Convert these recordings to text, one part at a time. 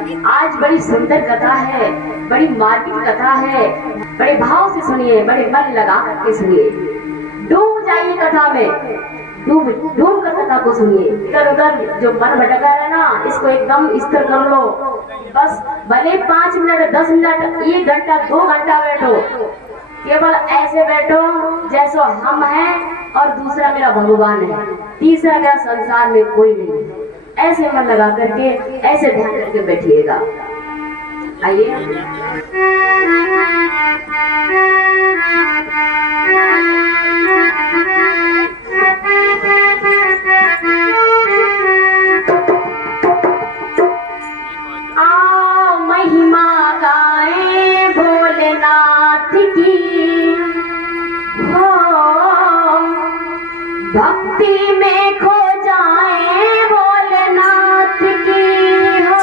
आज बड़ी सुंदर कथा है, बड़ी मार्मिक कथा है। बड़े भाव से सुनिए, बड़े मन लगा करके सुनिए, डूब जाइए कथा में, डूब कर कथा को सुनिए। इधर उधर जो मन भटका है ना, इसको एकदम स्थिर कर लो। बस भले 5 मिनट, 10 मिनट, 1 घंटा, 2 घंटा बैठो, केवल ऐसे बैठो जैसो हम हैं और दूसरा मेरा भगवान है, तीसरा मेरा संसार में कोई नहीं है। ऐसे मन लगा करके, ऐसे ध्यान करके बैठिएगा। आइए भक्ति में खो जाए भोलेनाथ की हो।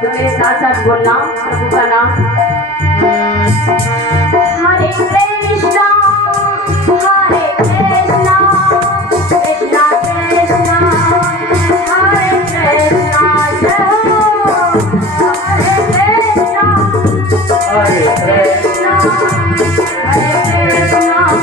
मेरे साथ साथ बोलना प्रभु का नाम। हरे कृष्णा हरे कृष्णा कृष्णा कृष्णा हरे कृष्णा, हरे कृष्णा हरे कृष्णा हरे कृष्णा हरे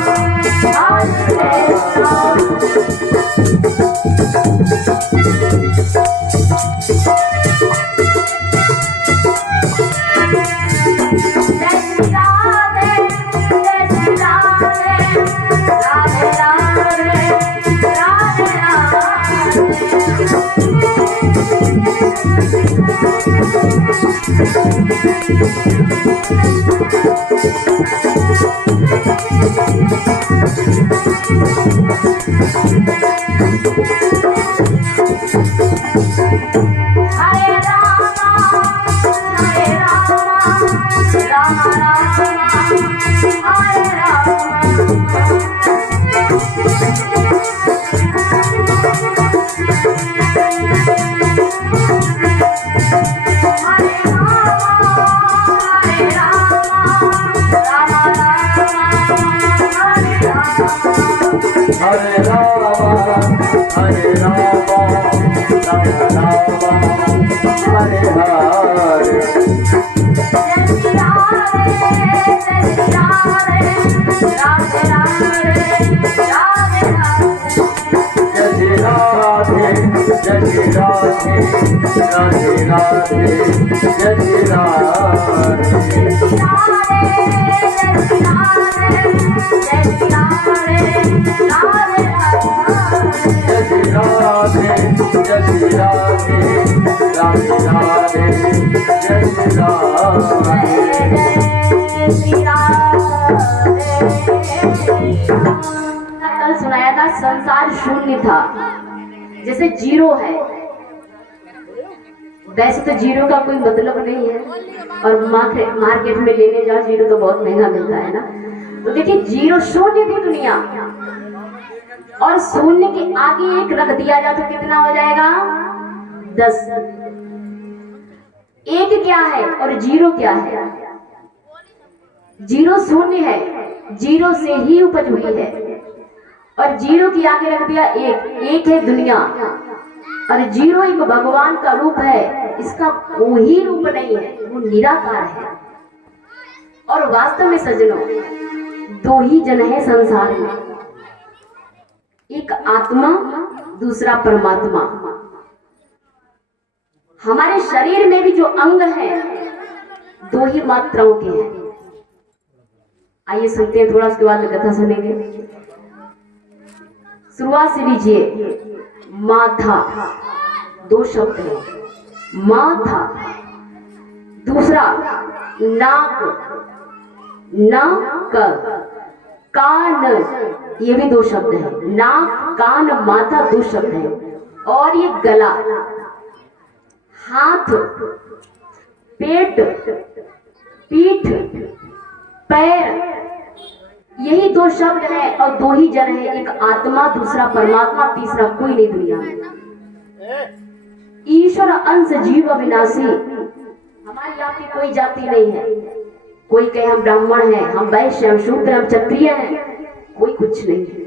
राधे कल सुनाया था संसार शून्य था, जैसे जीरो है। वैसे तो जीरो का कोई मतलब नहीं है, और मार्केट में लेने जाओ जीरो तो बहुत महंगा मिलता है ना। तो देखिए जीरो शून्य थी दुनिया, और शून्य के आगे एक रख दिया जाए तो कितना हो जाएगा? 10। एक क्या है और जीरो क्या है? जीरो शून्य है, जीरो से ही उपज हुई है, और जीरो के आगे रख दिया एक है दुनिया, और जीरो एक भगवान का रूप है। इसका कोई रूप नहीं है, वो निराकार है। और वास्तव में सज्जनों, दो ही जन है संसार में, एक आत्मा, दूसरा परमात्मा। हमारे शरीर में भी जो अंग है दो ही मात्राओं के हैं। आइए सुनते हैं थोड़ा, उसके बाद में कथा सुनेंगे। शुरुआत से लीजिए। माथा, दो शब्द है, माथा। दूसरा नाक, नाक। कान, ये भी दो शब्द है। नाक, कान, माथा, दो शब्द है। और ये गला, हाथ, पेट, पीठ, पैर, यही दो शब्द है, और दो ही जन है, एक आत्मा, दूसरा परमात्मा, तीसरा कोई नहीं दुनिया में। ईश्वर अंश जीव अविनाशी। हमारी आपकी कोई जाति नहीं है। कोई कहे हम ब्राह्मण हैं, हम वैश्य, हम शूद्र, हम क्षत्रिय हैं, कोई कुछ नहीं है।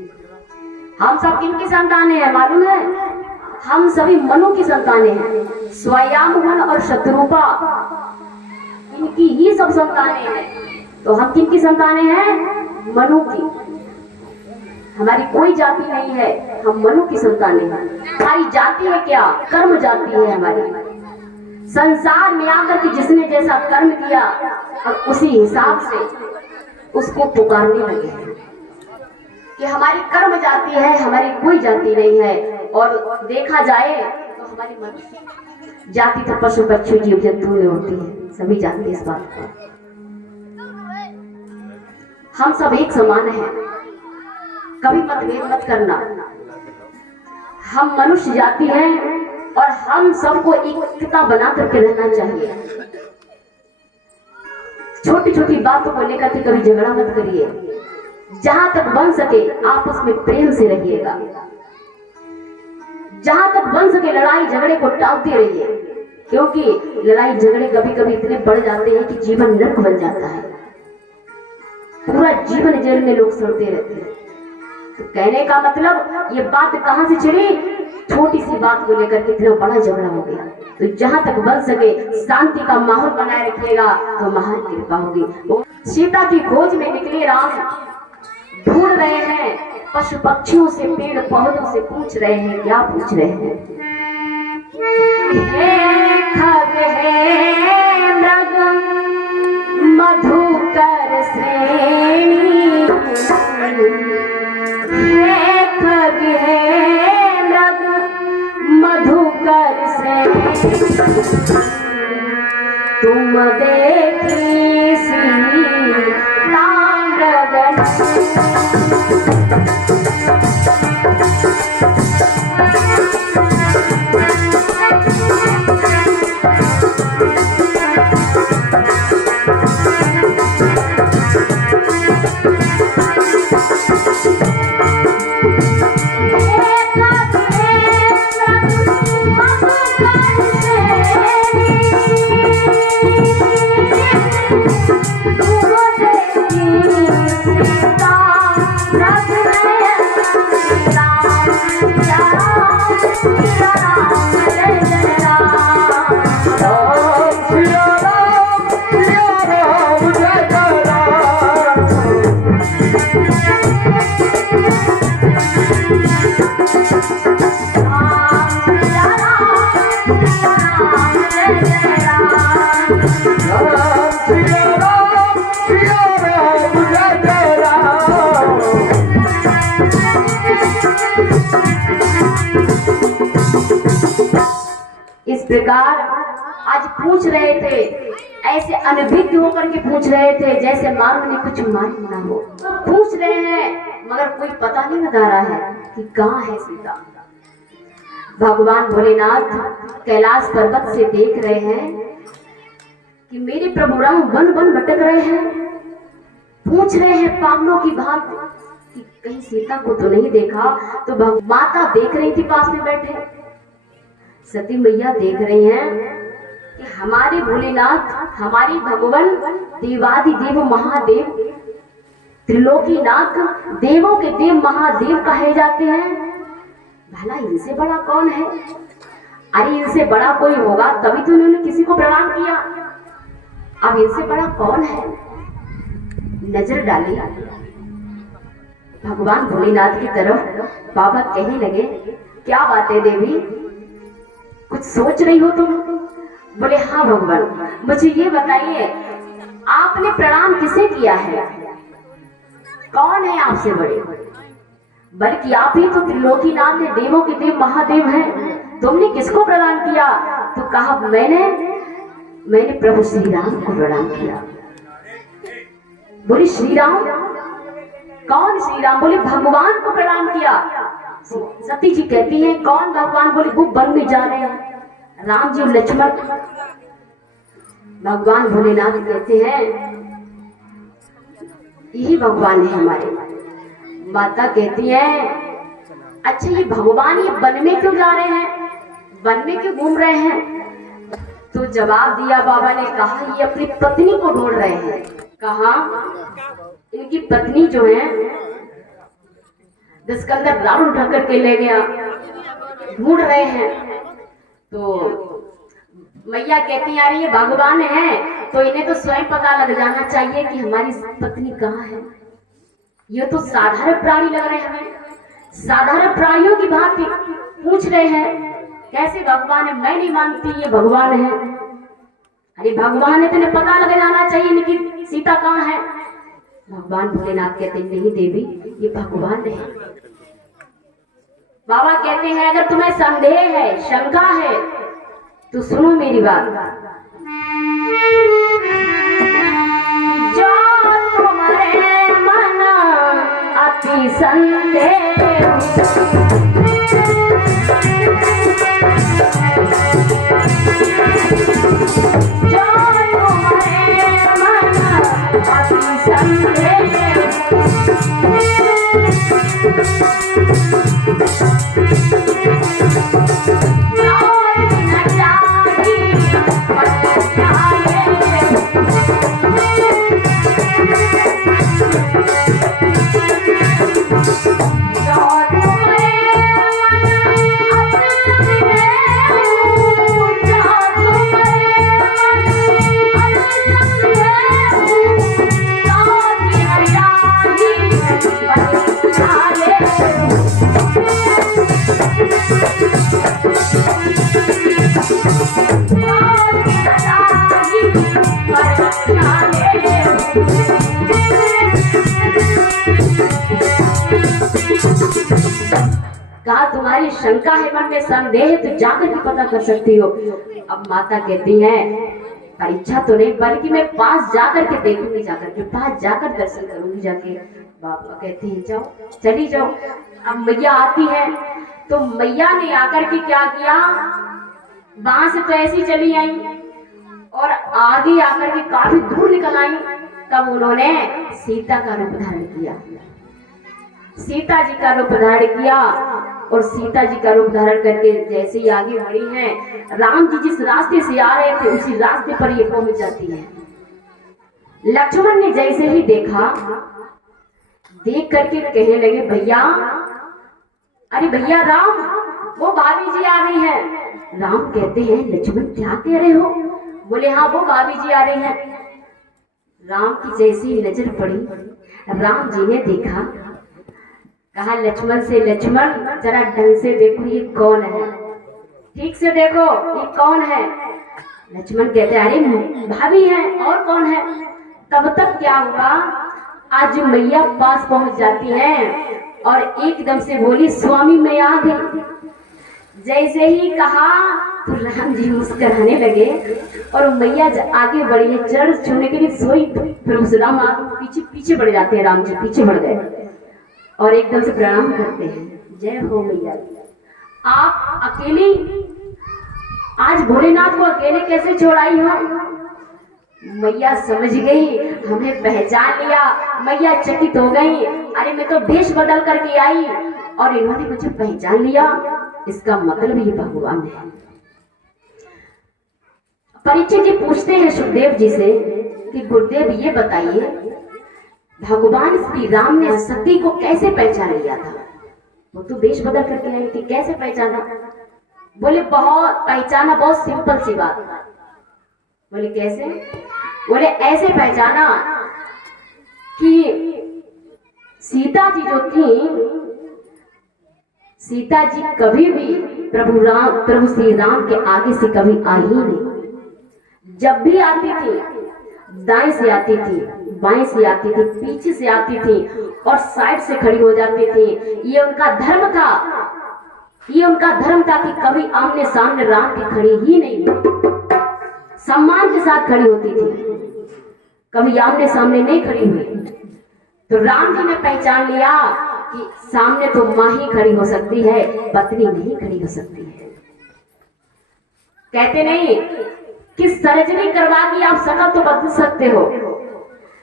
हम सब किनकी संतानें हैं मालूम है? हम सभी मनु की संतानें हैं। स्वयंभुवन और शत्रुपा, इनकी ही सब संतानें हैं। तो हम किनकी संतानें हैं? मनु की। हमारी कोई जाति नहीं है, हम मनु की संतानें हैं। हमारी जाति है क्या? कर्म जाति है हमारी। संसार में आकर के जिसने जैसा कर्म किया, और उसी हिसाब से उसको पुकारने लगे कि हमारी कर्म जाति है, हमारी कोई जाति नहीं है। और देखा जाए तो हमारी मनुष्य जाति तो पशु पक्षी जीव जंतु में होती है, सभी जानते हैं इस बात को। हम सब एक समान हैं, कभी मतभेद मत करना। हम मनुष्य जाति हैं, और हम सबको एकता बना करके रहना चाहिए। छोटी छोटी बातों को लेकर के कभी झगड़ा मत करिए। जहां तक बन सके आपस में प्रेम से रहिएगा। जहां तक बन सके लड़ाई झगड़े को टालते रहिए, क्योंकि लड़ाई झगड़े कभी कभी इतने बढ़ जाते हैं कि जीवन नरक बन जाता है। पूरा जीवन जेल में लोग सड़ते रहते हैं। तो कहने का मतलब, ये बात कहां से चली? छोटी सी बात को लेकर के इतना बड़ा झगड़ा हो गया। तो जहां तक बन सके शांति का माहौल बनाए रखिएगा तो महान कृपा होगी। सीता की खोज में निकले राम, ढूंढ रहे हैं पशु पक्षियों से, पेड़ पौधों से पूछ रहे हैं। क्या पूछ रहे हैं? हे खग हे मृग मधुकर श्रेणी, हे खग हे मृग मधुकर श्रेणी, तुम देखी सीता मृग। प्रकार आज पूछ रहे थे, ऐसे अनभिज्ञ होकर के पूछ रहे थे जैसे मानो ने कुछ मालूम ना हो। पूछ रहे हैं मगर कोई पता नहीं बता रहा है कि कहाँ है सीता। भगवान भोलेनाथ कैलाश पर्वत से देख रहे हैं कि मेरे प्रभु राम वन वन भटक रहे हैं। पूछ रहे हैं पागलों की भांति कि कहीं सीता को तो नहीं देखा। तो माता देख रही थी पास में बैठे, सती मैया देख रही हैं कि हमारे भोलेनाथ, हमारे भगवान देवादिदेव महादेव, त्रिलोकीनाथ, देवों के देव महादेव कहे जाते हैं। भला इनसे बड़ा कौन है? अरे इनसे बड़ा कोई होगा तभी तो उन्होंने किसी को प्रणाम किया। अब इनसे बड़ा कौन है? नजर डाली भगवान भोलेनाथ की तरफ। बाबा कहने लगे, क्या बात है देवी, कुछ सोच रही हो तुम? बोले हाँ भगवान, मुझे ये बताइए आपने प्रणाम किसे किया है? कौन है आपसे बड़े? बल्कि आप ही तो त्रिलोकीनाथ है, देवों के देव महादेव हैं। तुमने किसको प्रणाम किया? तो कहा मैंने प्रभु श्री राम को प्रणाम किया। बोले श्री राम? कौन श्री राम? बोले भगवान को प्रणाम किया। सती जी कहती हैं कौन भगवान? बोले वो वन में जा रहे हैं, राम जी और लक्ष्मण। भगवान भोलेनाथ कहते हैं यही भगवान है हमारे। माता कहती है अच्छा ये भगवान ये वन में क्यों जा रहे हैं, वन में क्यों घूम रहे हैं? तो जवाब दिया बाबा ने, कहा ये अपनी पत्नी को ढूंढ रहे हैं। कहा इनकी पत्नी जो है दशकंदर दारू उठा करके ले गया, ढूंढ रहे हैं। तो मैया कहती आ रही है भगवान है तो इन्हें तो स्वयं पता लग जाना चाहिए कि हमारी पत्नी कहाँ है। ये तो साधारण प्राणी लग रहे हैं हमें, साधारण प्राणियों की भांति पूछ रहे हैं कैसे भगवान है? मैं नहीं मानती ये भगवान है। अरे भगवान है तो इन्हें पता लग जाना चाहिए इनकी सीता कहाँ है। भगवान भोलेनाथ कहते नहीं देवी ये भगवान है। बाबा कहते हैं अगर तुम्हें संदेह है, शंका है तो सुनो मेरी बात। जो तुम्हारे मन अति संदेह, जो तुम्हारे मन अति संदेह, कहा तुम्हारी शंका है, मन में संदेह है तो जाकर के पता कर सकती हो। अब माता कहती है परीक्षा तो नहीं बल्कि मैं पास जाकर के देखूंगी, जाकर के पास जाकर दर्शन करूंगी जाके। बाबा कहते हैं जाओ, चली जाओ। अब मैया आती है तो मैया ने आकर के क्या किया, वहां से तो ऐसी चली आई और आगे आकर के काफी दूर निकल आई। तब उन्होंने सीता का रूप धारण किया, सीता जी का रूप धारण किया और सीता जी का रूप धारण करके जैसे ही आगे बढ़ी हैं, राम जी जिस रास्ते से आ रहे थे उसी रास्ते पर ये पहुंच जाती है। लक्ष्मण ने जैसे ही देखा, देख करके कहने लगे भैया, अरे भैया राम, वो भाभी जी आ रही है। राम कहते हैं लक्ष्मण क्या कह रहे हो? बोले हाँ वो भाभी जी आ रही है। राम की जैसी नजर पड़ी, राम जी ने देखा, कहा लक्ष्मण से लक्ष्मण जरा ढंग से देखो ये कौन है, ठीक से देखो ये कौन है। लक्ष्मण कहते अरे भाभी है और कौन है। तब तक क्या हुआ, आज मैया पास पहुंच जाती है और एकदम से बोली स्वामी मैं आ गई। जैसे ही कहा तो राम जी मुस्कुराने लगे और मैया आगे बढ़ी है चरण छूने के लिए सोई, फिर उस राम पीछे पीछे बढ़ जाते हैं। राम जी पीछे बढ़ गए और एकदम से प्रणाम करते हैं, जय हो मैया। आप अकेली आज भोलेनाथ को अकेले कैसे छोड़ाई हो? मैया समझ गई, हमें पहचान लिया। मैया चकित हो गई, अरे मैं तो भेष बदल करके आई और इन्होंने मुझे पहचान लिया, इसका मतलब ही भगवान है। परीक्षित जी पूछते हैं सुखदेव जी से कि गुरुदेव ये बताइए, भगवान श्री राम ने सती को कैसे पहचान लिया था? वो तो भेष बदल करके आई थी, कैसे पहचाना? बोले बहुत पहचाना, बहुत सिंपल सी बात। बोले कैसे? बोले ऐसे पहचाना कि सीता जी जो थी, सीता जी कभी भी प्रभु श्री राम के आगे से कभी आई ही नहीं। जब भी आती थी दाएं से आती थी, बाएं से आती थी, पीछे से आती थी और साइड से खड़ी हो जाती थी। ये उनका धर्म था, ये उनका धर्म था कि कभी आमने सामने राम की खड़ी ही नहीं, सम्मान के साथ खड़ी होती थी, कभी आमने सामने नहीं खड़ी हुई। तो राम जी ने पहचान लिया कि सामने तो मां ही खड़ी हो सकती है, पत्नी नहीं खड़ी हो सकती है। कहते नहीं कि सर्जरी करवा के आप शकल तो बदल सकते हो,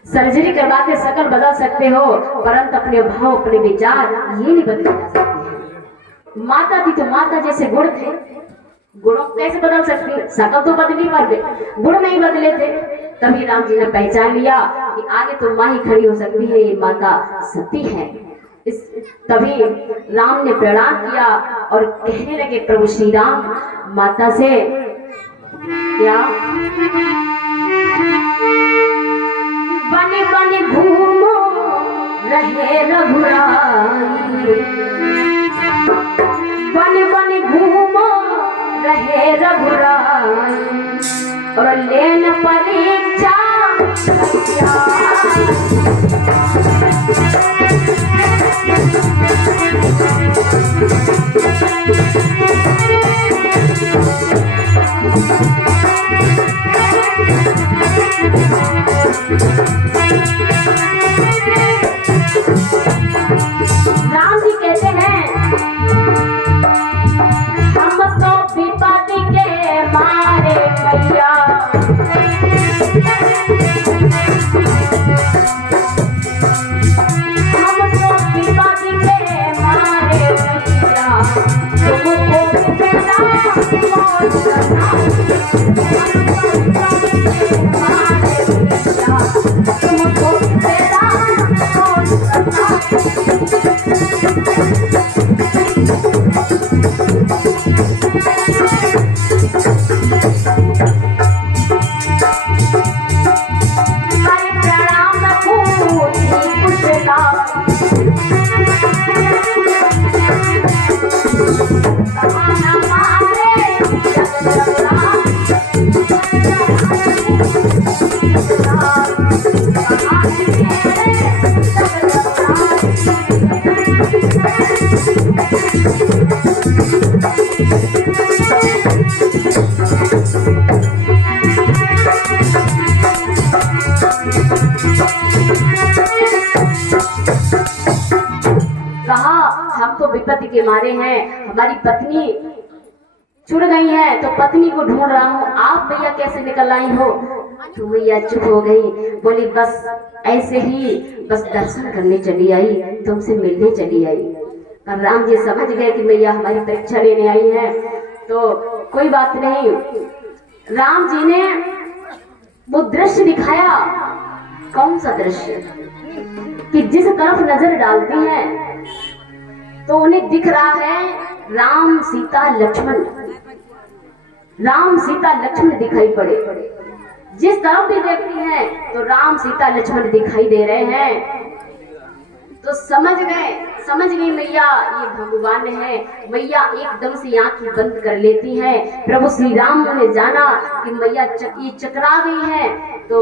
सर्जरी करवा के शकल बदल सकते हो, परंतु अपने भाव अपने विचार ये नहीं बदले जा सकते। माता थी तो माता जैसे गुण थे, गुणों कैसे बदल सकती? शकल तो बदली पर गुण नहीं बदले थे। तभी राम जी ने पहचान लिया कि आगे तो मां ही खड़ी हो सकती है, ये माता सती है। तभी राम ने प्रणाम किया और कहने लगे प्रभु श्री राम माता से, क्या बने बने घूमो रहे रघुराई, बने बने घूमो रहे रघुराई और लेन परीक्षा राम जी कहते हैं, हम तो विपत्ति के मारे मैया, हम तो विपत्ति के मारे मैया, तुमको बेटा मौत करना, तुमको बेटा मौत करना। हम तो विपत्ति के मारे हैं, हमारी पत्नी छुड़ गई है तो पत्नी को ढूंढ रहा हूँ, आप भैया कैसे निकल आई हो? तो भैया चुप हो गई, बोली बस ऐसे ही बस दर्शन करने चली आई, तुमसे मिलने चली आई। और राम जी समझ गए कि भैया हमारी परीक्षा लेने आई है, तो कोई बात नहीं। राम जी ने वो दृश्य दिखाया, कौन सा दृश्य कि जिस तरफ नजर डालती है तो उन्हें दिख रहा है राम सीता लक्ष्मण, राम सीता लक्ष्मण दिखाई पड़े। जिस तरफ भी देखती हैं तो राम सीता लक्ष्मण दिखाई दे रहे हैं। तो समझ गई मैया ये भगवान है। मैया एकदम से आंखें बंद कर लेती हैं। प्रभु श्री राम ने जाना कि मैया ये चकरा गई है, तो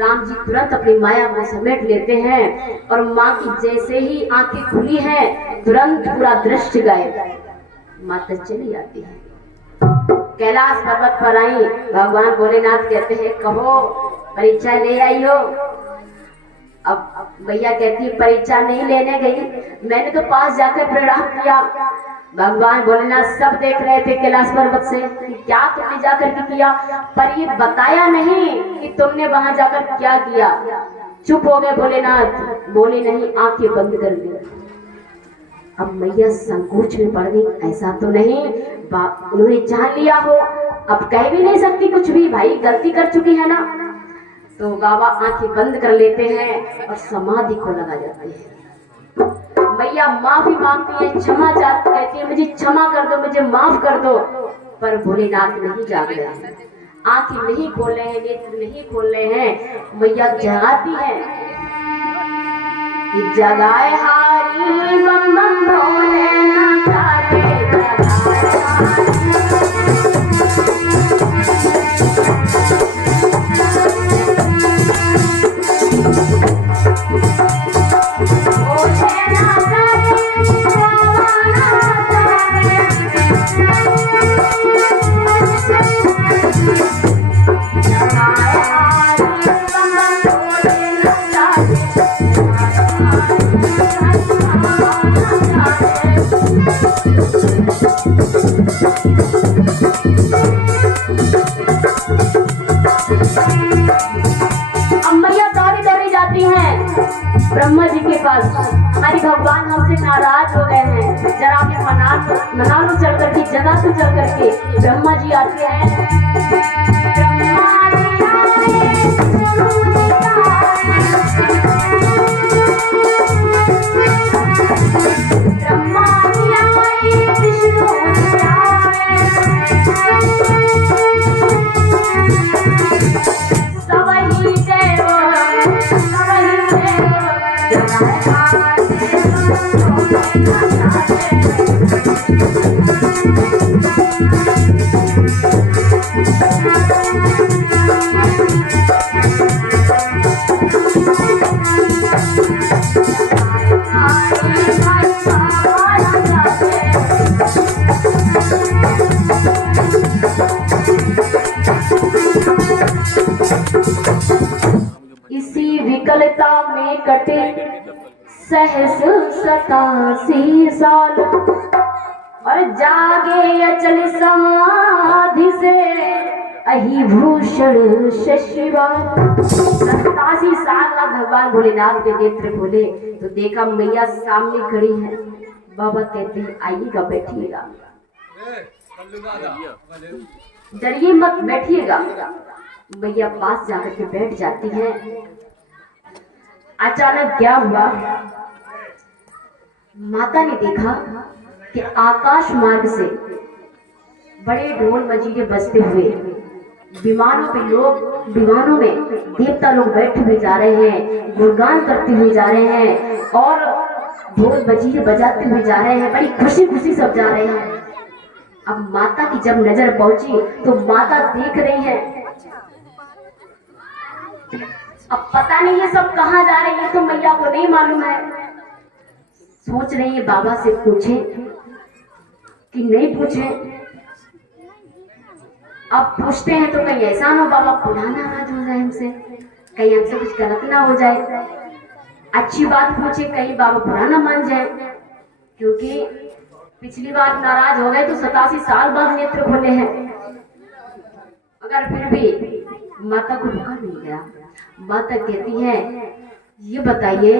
राम जी तुरंत अपनी माया को समेट लेते हैं और माँ की जैसे ही आंखें खुली हैं तुरंत पूरा दृश्य गायब। माता चली आती है। कैलाश पर्वत पर आई, भगवान भोलेनाथ कहते हैं कहो परीक्षा ले आई हो। अब भैया कहती है परीक्षा नहीं लेने गई, मैंने तो पास जाकर प्रणाम किया। भगवान भोलेनाथ सब देख रहे थे कैलाश पर्वत से कि क्या तुमने जाकर के किया, पर ये बताया नहीं कि तुमने वहां जाकर क्या किया। चुप हो गए भोलेनाथ, बोले नहीं, आंखें बंद कर दी। अब मैया संकोच में पड़ गई, ऐसा तो नहीं उन्होंने जान लिया हो, अब कह भी नहीं सकती कुछ भी, भाई गलती कर चुकी है ना। तो बाबा आंखें बंद कर लेते हैं और समाधि को लगा जाते हैं। मैया माफी मांगती है, क्षमा चाहती, कहती है मुझे क्षमा कर दो, मुझे माफ कर दो। पर भोलेनाथ नहीं जाग रहे हैं, आंखें नहीं खोल रहे हैं, नेत्र नहीं खोल रहे हैं। मैया जगाती है कि जगाए हारी बम बम भोलेनाथ रे, ब्रह्मा जी के पास। हमारे भगवान हमसे नाराज हो गए हैं, जरा हमें मना लो, चल करके जगह से चल करके। ब्रह्मा जी आते हैं, इसी विकलता में कटे सहस 87 साल, और जागे अचल समाधि से अहि भूषण शशिवाल। 87 साल का भगवान भोलेनाथ के नेत्र खोले तो देखा मैया सामने खड़ी है। बाबा कहते हैं आइएगा, बैठिएगा, डरिए मत, बैठिएगा। मैया पास जाकर के बैठ जाती है। अचानक क्या हुआ, माता ने देखा कि आकाश मार्ग से बड़े ढोल मजीरे बजते हुए विमानों पे लोग, विमानों में देवता लोग बैठे हुए जा रहे हैं, गुणगान करते हुए जा रहे हैं और ढोल मजीरे बजाते हुए जा रहे हैं, बड़ी खुशी खुशी सब जा रहे हैं। अब माता की जब नजर पहुंची तो माता देख रही है, अब पता नहीं ये सब कहाँ जा रहे हैं, तो मैया को नहीं मालूम है। सोच रही है बाबा से पूछे कि नहीं पूछे। अब पूछते हैं तो कहीं ऐसा ना हो बाबा पुनः नाराज हो जाए हमसे, कहीं हमसे कुछ गलत ना हो जाए। अच्छी बात पूछे, कहीं बाबा बुरा ना मान जाए, क्योंकि पिछली बार नाराज हो गए तो 87 साल बाद नेत्र खोले हैं। अगर फिर भी माता को धोखा मिल गया। माता कहती है ये बताइए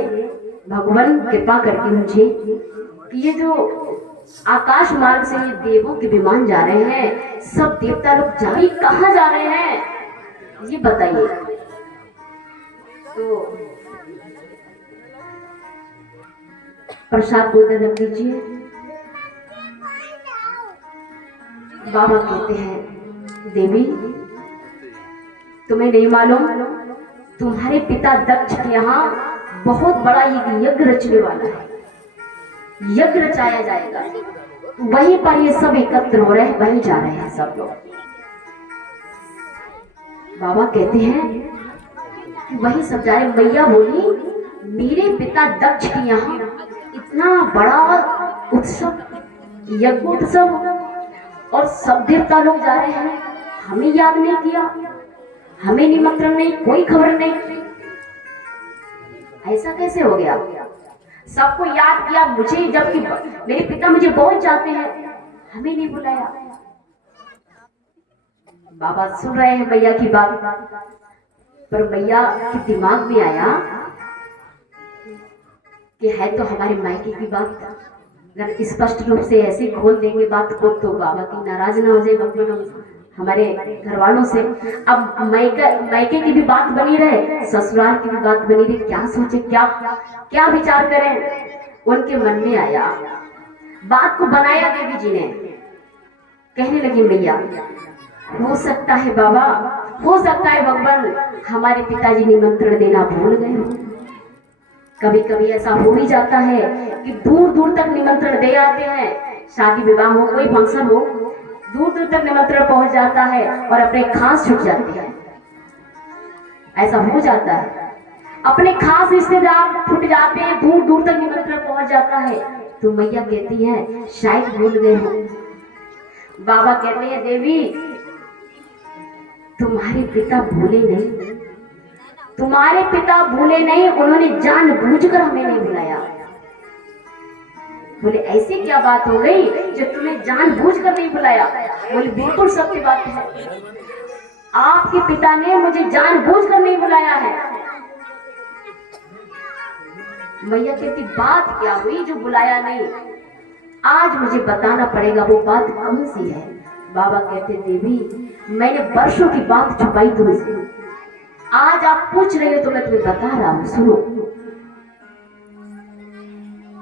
भगवान कृपा करके मुझे कि ये जो आकाश मार्ग से ये देवों के विमान जा रहे हैं, सब देवता लोग कहाँ जा रहे हैं, ये बताइए। तो प्रसाद बोलते रख दीजिए। बाबा कहते हैं देवी तुम्हें नहीं मालूम, तुम्हारे पिता दक्ष के यहाँ बहुत बड़ा यज्ञ रचने वाला है, यज्ञ रचाया जाएगा, वहीं पर ये सब एकत्र हो रहे हैं, वहीं जा रहे हैं सब लोग। बाबा कहते हैं वही सब जा रहे। मैया बोली मेरे पिता दक्ष के यहाँ इतना बड़ा उत्सव यज्ञोत्सव और सब देवता लोग जा रहे हैं, हमें याद नहीं किया, हमें निमंत्रण नहीं, कोई खबर नहीं। ऐसा कैसे हो गया? सबको याद किया मुझे, जबकि मेरे पिता मुझे बहुत चाहते हैं, हमें नहीं बुलाया। बाबा सुन रहे हैं मैया की बात, पर मैया के दिमाग में आया कि है तो हमारे मायके की बात, अगर स्पष्ट रूप से ऐसे खोल देंगे बात को तो बाबा की नाराज ना हो जाए भगवान हमारे घर वालों से। अब मायके की भी बात बनी रहे, ससुराल की भी बात बनी रही, क्या सोचे, क्या विचार करें। उनके मन में आया, बात को बनाया देवी जी ने। कहने लगी मैया, हो सकता है बाबा, हो सकता है भगवान हमारे पिताजी निमंत्रण देना भूल गए हो। कभी कभी ऐसा हो ही जाता है कि दूर दूर तक निमंत्रण दे आते हैं, शादी विवाह हो, कोई फंक्शन हो, दूर दूर तक निमंत्रण पहुंच जाता है और अपने खास छूट जाती है। ऐसा हो जाता है, अपने खास रिश्तेदार छूट जाते हैं, दूर दूर तक निमंत्रण पहुंच जाता है। तो मैया कहती है शायद भूल गए हो। बाबा कहते हैं देवी तुम्हारे पिता भूले नहीं, तुम्हारे पिता भूले नहीं, उन्होंने जानबूझकर हमें नहीं बुलाया। बोले ऐसी क्या बात हो गई जो तुम्हें जानबूझकर नहीं बुलाया? बोले बिल्कुल सत्य बात है, आपके पिता ने मुझे जानबूझकर नहीं बुलाया है। मैया कहती बात क्या हुई जो बुलाया नहीं? आज मुझे बताना पड़ेगा वो बात कौन सी है। बाबा कहते देवी मैंने वर्षों की बात छुपाई तुमसे, आज आप पूछ रहे हो तो मैं तुम्हें बता रहा हूं, सुनो।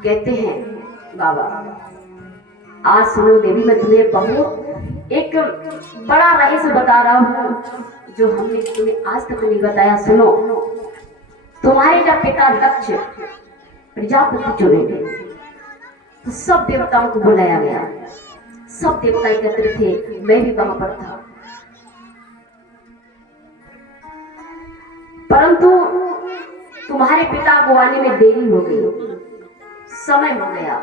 कहते हैं बाबा आज सुनो देवी, मैं तुम्हें बहुत एक बड़ा रहस्य बता रहा हूं जो हमने तुम्हें आज तक नहीं बताया। सुनो, तुम्हारे जब पिता दक्ष प्रजापति चुने गए तो सब देवताओं को बुलाया गया, सब देवता एकत्र थे, मैं भी वहां पर था। परंतु तुम्हारे पिता को आने में देरी हो गई, समय हो गया।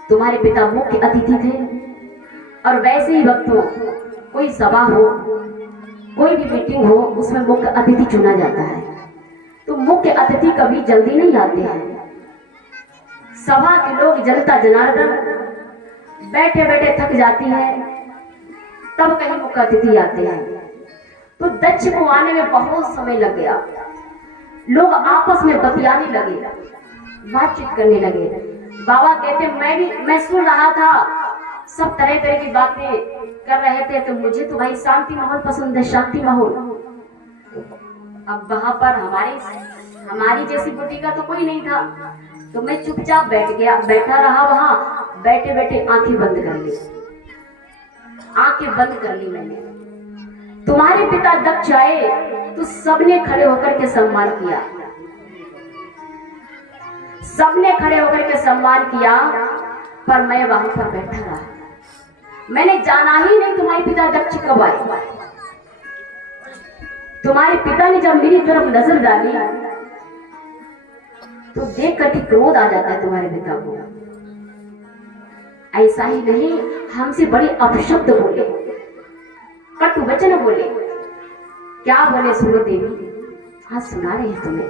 तुम्हारे पिता मुख्य अतिथि थे और वैसे ही वक्तों कोई सभा हो, कोई भी मीटिंग हो, उसमें मुख्य अतिथि चुना जाता है। तो मुख्य अतिथि कभी जल्दी नहीं आते हैं। सभा के लोग, जनता जनार्दन बैठे बैठे थक जाती है, तब कहीं मुख्य अतिथि आते हैं। तो दक्ष को आने में बहुत समय लग गया। लोग आपस में बतियाने लगे, बातचीत करने लगे। बाबा कहते मैं सुन रहा था, सब तरह तरह की बातें कर रहे थे, तो मुझे तो भाई शांति माहौल पसंद है, शांति माहौल। अब वहां पर हमारी जैसी बुद्धि का तो कोई नहीं था, तो मैं चुपचाप बैठा रहा वहां। बैठे बैठे आंखें बंद कर ली, आंखें बंद कर ली मैंने। तुम्हारे पिता दक्ष आए तो सबने खड़े होकर के सम्मान किया, सबने खड़े होकर के सम्मान किया, पर मैं वहां पर बैठा रहा। मैंने जाना ही नहीं तुम्हारे पिता दक्ष कब आए। तुम्हारे पिता ने जब मेरी तरफ नजर डाली तो देख करके क्रोध आ जाता है तुम्हारे पिता को। ऐसा ही नहीं, हमसे बड़े अपशब्द बोले, कटु वचन बोले। क्या बोले सुनो देवी, हाँ सुना रहे हैं तुम्हें।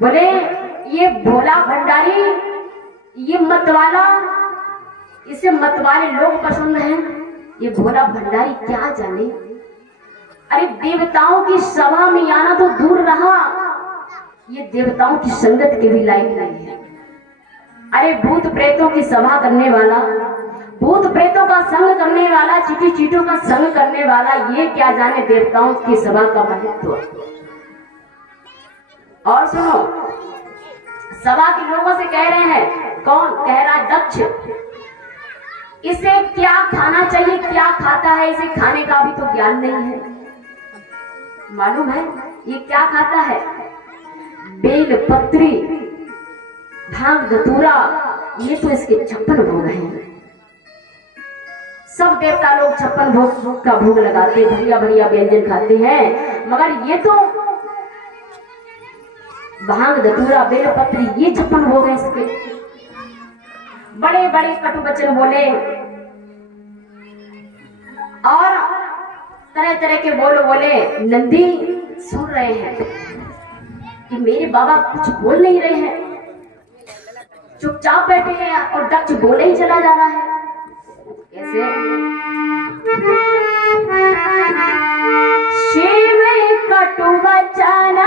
बोले ये भोला भंडारी, ये मतवाला, इसे मतवाले लोग पसंद हैं। ये भोला भंडारी क्या जाने, अरे देवताओं की सभा में आना तो दूर रहा, ये देवताओं की संगत के भी लायक नहीं है। अरे भूत प्रेतों की सभा करने वाला, भूत प्रेतों का संग करने वाला, चीटी चीटों का संग करने वाला, ये क्या जाने देवताओं की सभा का महत्व। और सुनो, सभा के लोगों से कह रहे हैं, कौन कह रहा है? दक्ष। इसे क्या खाना चाहिए, क्या खाता है, इसे खाने का भी तो ज्ञान नहीं है। मालूम है ये क्या खाता है? बेल पत्री, भांग धतूरा, ये तो इसके 56 भोग हैं। सब देवता लोग 56 भोग का भोग लगाते, बढ़िया बढ़िया व्यंजन खाते हैं, मगर ये तो भांग धतूरा बेल पत्री, ये 56 भोग है इसके। बड़े बड़े कटु वचन बोले और तरह तरह के बोले। नंदी सुन रहे हैं कि मेरे बाबा कुछ बोल नहीं रहे हैं, चुपचाप बैठे हैं और दक्ष बोले ही चला जा रहा है। कैसे? शिव कटु वचन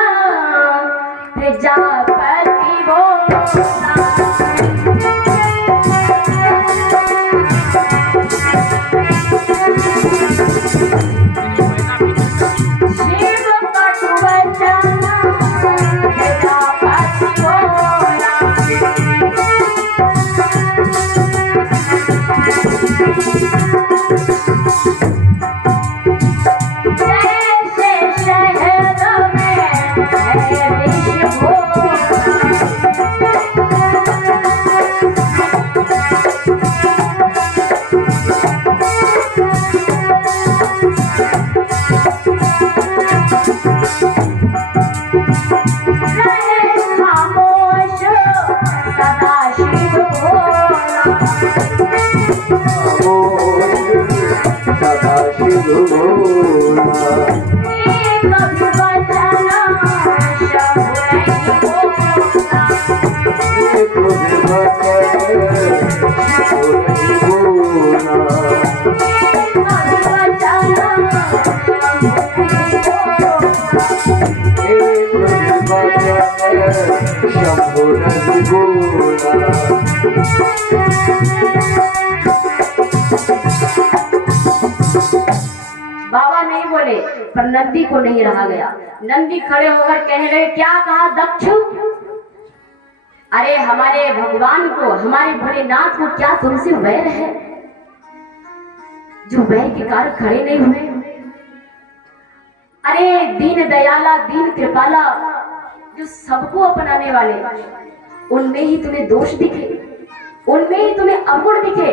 प्रजापति बोला, शिव कटु वचन प्रजापति बोला। जैसे शहर में है विष घोर, बाबा नहीं बोले पर नंदी को नहीं रहा गया। नंदी खड़े होकर कहने लगे, क्या कहा दक्षु? अरे हमारे भगवान को, हमारे भोलेनाथ को क्या तुमसे वैर है जो वैर के कारण खड़े नहीं हुए? अरे दीन दयाला, दीन कृपाला, जो सबको अपनाने वाले, उनमें ही तुम्हें दोष दिखे, उनमें ही तुम्हें अवगुण दिखे।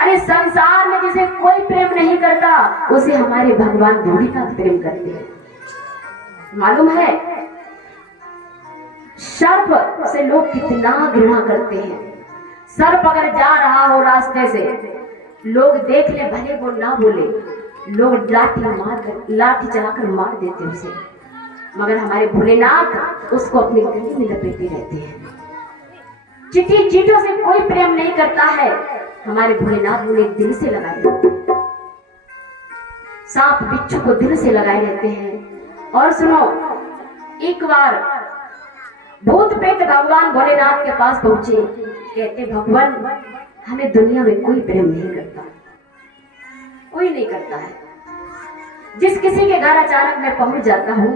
अरे संसार में जिसे कोई प्रेम नहीं करता उसे हमारे भगवान भोलेनाथ प्रेम करते हैं। मालूम है सर्प से लोग कितना घृणा करते हैं। सर्प अगर जा रहा हो रास्ते से, लोग देख ले भले वो ना बोले, लोग लाठी चलाकर मार देते उसे, मगर हमारे भोलेनाथ उसको अपनी गले में लपेटे रहते हैं। चिट्ठी चीटों से कोई प्रेम नहीं करता है, हमारे भोलेनाथ उन्हें दिल से लगाए रहते हैं। सांप बिच्छू को दिल से लगाए रहते हैं। और सुनो, एक बार भूत प्रेत भगवान भोलेनाथ के पास पहुंचे, कहते भगवान हमें दुनिया में कोई प्रेम नहीं करता, कोई नहीं करता है। जिस किसी के घर अचानक मैं पहुंच जाता हूं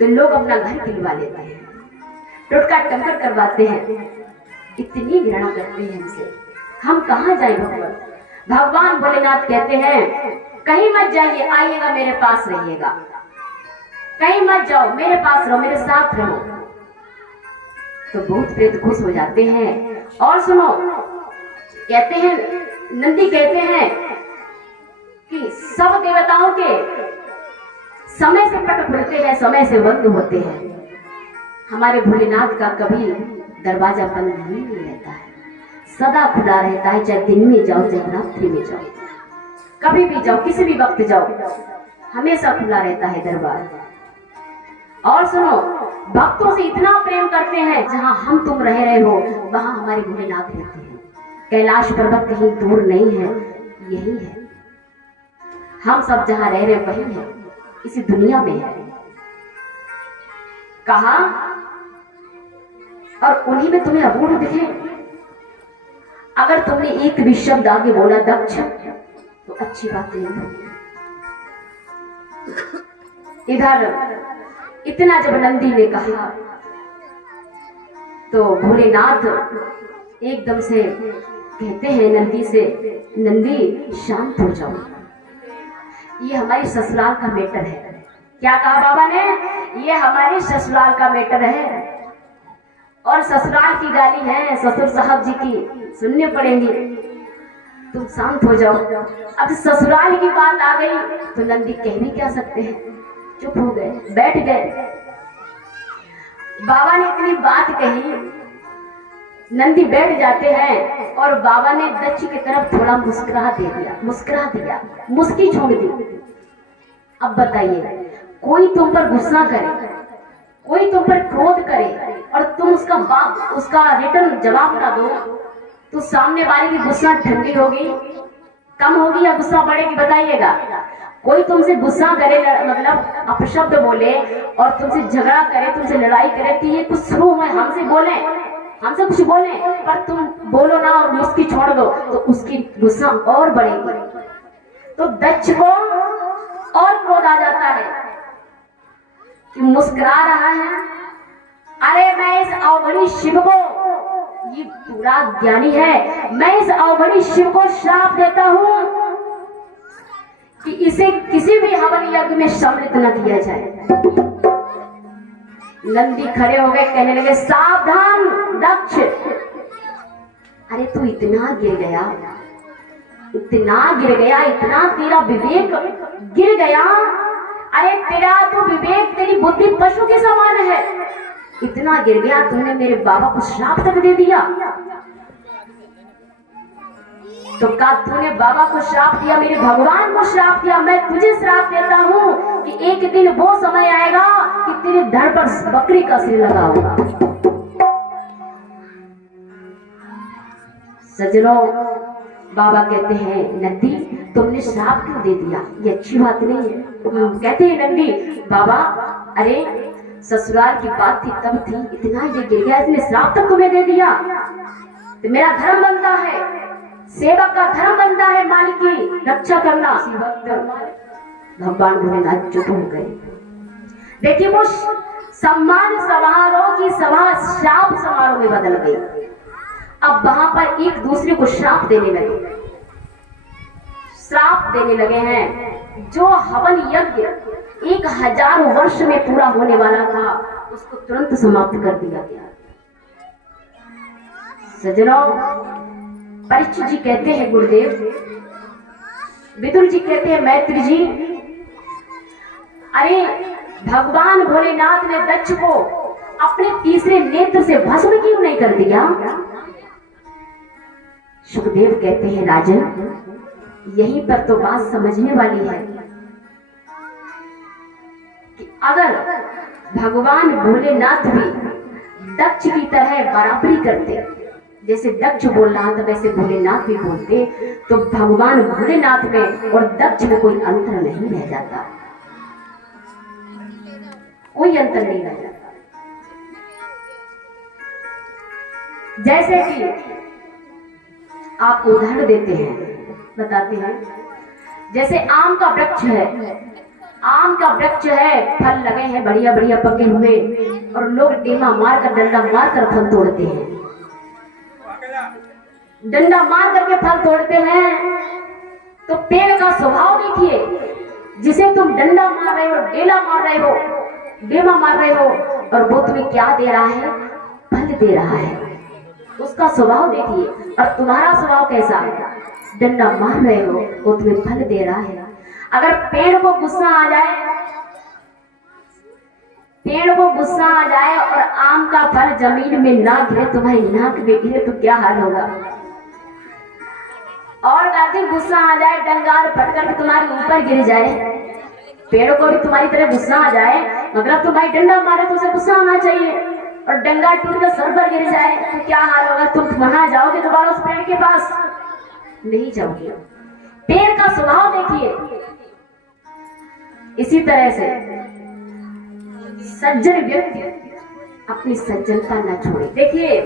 तो लोग अपना घर खिलवा लेते हैं, टुटका टंकर करवाते हैं, इतनी घृणा करते हैं हमसे, हम कहाँ जाए भगवान? भगवान भोलेनाथ कहते हैं कहीं मत जाइए, आइएगा मेरे पास रहिएगा, कहीं मत जाओ, मेरे पास रहो, मेरे साथ रहो। तो भूत प्रेत खुश हो जाते हैं। और सुनो, कहते हैं, नंदी कहते हैं कि सब देवताओं के समय से पट खुलते हैं, समय से बंद होते हैं, हमारे भोलेनाथ का कभी दरवाजा बंद नहीं रहता है, सदा खुला रहता है। चाहे दिन में जाओ, चाहे रात्रि में जाओ, कभी भी जाओ, किसी भी वक्त जाओ, हमेशा खुला रहता है दरबार। और सुनो, भक्तों से इतना प्रेम करते हैं, जहां हम तुम रह रहे हो वहां हमारे भोलेनाथ रहते हैं। कैलाश पर्वत कहीं दूर नहीं है, यही है। हम सब जहां रह रहे वही है, इसी दुनिया में है। कहा और उन्हीं में तुम्हें अपूर्ण दिखे। अगर तुमने एक भी शब्द आगे बोला दक्ष, तो अच्छी बात नहीं होगी। इधर इतना जब नंदी ने कहा तो भोलेनाथ एकदम से कहते हैं नंदी से, नंदी शांत हो जाओ, ये हमारी ससुराल का मैटर है। क्या कहा बाबा ने? ये हमारी ससुराल का मैटर है और ससुराल की गाली है ससुर साहब जी की, सुनने पड़ेंगी। तुम शांत हो जाओ। अब ससुराल की बात आ गई तो नंदी कह भी क्या सकते हैं, चुप हो गए, बैठ गए। बाबा ने इतनी बात कही, नंदी बैठ जाते हैं और बाबा ने दक्ष की तरफ थोड़ा मुस्कुरा दिया, मुस्की छोड़ दी। अब बताइए, कोई तुम पर गुस्सा करे, कोई तुम पर क्रोध करे और तुम उसका रिटर्न जवाब ना दो, तो सामने वाले की गुस्सा ठंडी होगी, कम होगी या गुस्सा बढ़ेगी? बताइएगा। कोई तुमसे गुस्सा करे, मतलब अपशब्द बोले और तुमसे झगड़ा करे, तुमसे लड़ाई करे, तो ये कुछ शुरू है, हमसे कुछ बोले, पर तुम बोलो ना और मुस्की छोड़ दो, तो उसकी गुस्सा और बढ़ेगी। तो दक्ष को और क्रोध आ जाता है कि मुस्कुरा रहा है, अरे मैं इस अवगुणी शिव को, ये पूरा ज्ञानी है, मैं इस अवगुणी शिव को श्राप देता हूं कि इसे किसी भी हवन यज्ञ में सम्मिलित न किया जाए। नंदी खड़े हो गए, कहने लगे, सावधान दक्ष, अरे तू इतना गिर गया, इतना तेरा विवेक गिर गया, अरे तेरा तो विवेक, तेरी बुद्धि पशु के समान है, इतना गिर गया, तुमने मेरे बाबा को श्राप तक दे दिया। तो का तूने बाबा को श्राप दिया, मेरे भगवान को श्राप दिया, मैं तुझे श्राप देता हूं कि एक दिन वो समय आएगा कि तेरे धड़ पर बकरी का सिर लगा होगा। सजनों, बाबा कहते हैं, नंदी तुमने श्राप क्यों दे दिया, ये अच्छी बात नहीं है। कहते हैं नंदी, बाबा अरे ससुराल की बात थी तब थी, इतना ये गिर गया, इसने श्राप तक तुम्हें दे दिया, तो मेरा धर्म बनता है, सेवक का धर्म बनता है मालिक की रक्षा करना। इसी वक्त भगवान भोलेनाथ चुप हो गए। देखिए, वो सम्मान समारोह की सभा श्राप समारोह में बदल गई। अब वहां पर एक दूसरे को श्राप देने लगे हैं। जो हवन यज्ञ 1000 वर्ष में पूरा होने वाला था, उसको तुरंत समाप्त कर दिया गया। सज्जनों, परीक्षित जी कहते हैं, गुरुदेव, विदुर जी कहते हैं, मैत्री जी, अरे भगवान भोलेनाथ ने दक्ष को अपने तीसरे नेत्र से भस्म क्यों नहीं कर दिया? सुखदेव कहते हैं, राजन, यहीं पर तो बात समझने वाली है कि अगर भगवान भोलेनाथ भी दक्ष की तरह बराबरी करते, जैसे दक्ष बोल रहा था वैसे भोलेनाथ भी बोलते, तो भगवान भोलेनाथ में और दक्ष में कोई अंतर नहीं रह जाता, कोई अंतर नहीं रह जाता। जैसे कि आपको उदाहरण देते हैं, बताते हैं, जैसे आम का वृक्ष है, फल लगे हैं बढ़िया बढ़िया पके हुए, और लोग डंडा मारकर फल तोड़ते हैं, डंडा मार करके फल तोड़ते हैं। तो पेड़ का स्वभाव देखिए, जिसे तुम डंडा मार रहे हो, डेला मार रहे हो, और वो तुम्हें क्या दे रहा है? फल दे रहा है। उसका स्वभाव देखिए, और तुम्हारा स्वभाव कैसा है? डंडा मार रहे हो, वो तुम्हें फल दे रहा है। अगर पेड़ को गुस्सा आ जाए और आम का फल जमीन में ना गिरे, तुम्हारी नाक में गिरे, तो क्या हाल होगा? और अधिक गुस्सा आ जाए, डंगार फटकर के तुम्हारे ऊपर गिर जाए, पेड़ को भी तुम्हारी तरह गुस्सा आ जाए, मतलब तुम्हारी डंडा मारे तो उसे गुस्सा आना चाहिए, और डंगा टूट कर सर पर गिर जाए, तो क्या हाल होगा? तुम वहां जाओगे दोबारा उस पेड़ के पास? नहीं जाओगे। पेड़ का स्वभाव देखिए। इसी तरह से सज्जन व्यक्ति अपनी सज्जनता न छोड़े। देखिए,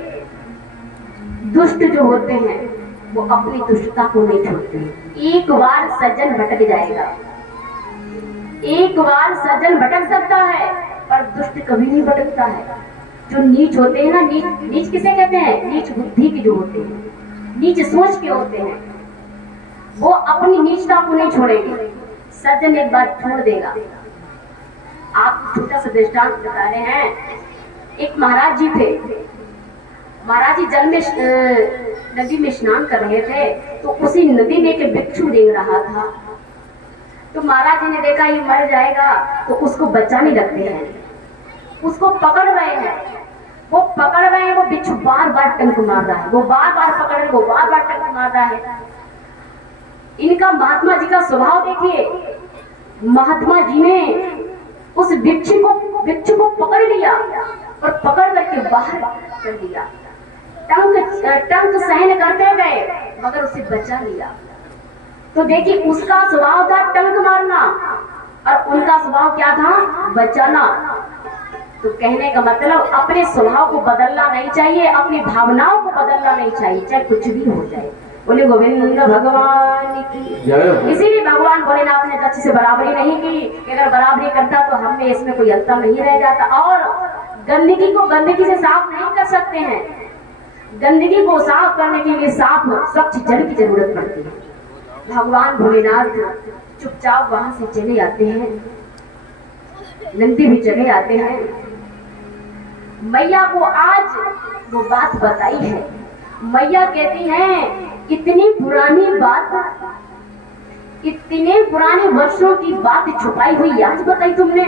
दुष्ट जो होते हैं वो अपनी दुष्टता को नहीं छोड़ते। एक बार सज्जन भटक जाएगा, एक बार सज्जन भटक सकता है, पर दुष्ट कभी नहीं भटकता है। जो नीच होते हैं ना, नीच किसे कहते हैं? नीच बुद्धि के जो होते हैं, नीच सोच के होते हैं, वो अपनी नीचता को नहीं छोड़ेंगे। सज्जन एक बार छोड़ देगा। आप छोटा सा दृष्टांत बता रहे हैं। एक महाराज जी थे, महाराज जी जल में नदी में स्नान कर रहे थे, तो उसी नदी में एक भिक्षु रेंग रहा था। तो महाराज जी ने देखा ये मर जाएगा, तो उसको बचाने लगते हैं, उसको पकड़ रहे हैं। वो पकड़ रहे हैं, वो बिच्छू बार बार टंक मार रहा है, वो बार बार पकड़ रहे हैं, वो बार बार टंक मार रहा है। इनका महात्मा जी का स्वभाव देखिए, महात्मा जी ने उस बिच्छू को पकड़ लिया और पकड़ करके बाहर कर दिया। टंक सहन करते गए मगर उसे बचा लिया। तो देखिए, उसका स्वभाव था टंक मारना और उनका स्वभाव क्या था, बचाना। तो कहने का मतलब अपने स्वभाव को बदलना नहीं चाहिए, अपनी भावनाओं को बदलना नहीं चाहिए, चाहे कुछ भी हो जाए। बोले गोविंद भगवान की। इसीलिए भगवान भोलेनाथ ने दक्ष से बराबरी नहीं की। अगर बराबरी करता तो हमें इसमें कोई अंतर नहीं रह जाता। और गंदगी को गंदगी से साफ नहीं कर सकते हैं, गंदगी को साफ करने के लिए साफ स्वच्छ जल की जरूरत पड़ती है। भगवान भोलेनाथ चुपचाप वहां से चले आते हैं, नंदी भी चले आते हैं। मैया को आज वो बात बताई है। मैया कहती हैं, इतनी पुरानी बात, इतने पुराने वर्षों की बात छुपाई हुई आज बताई तुमने।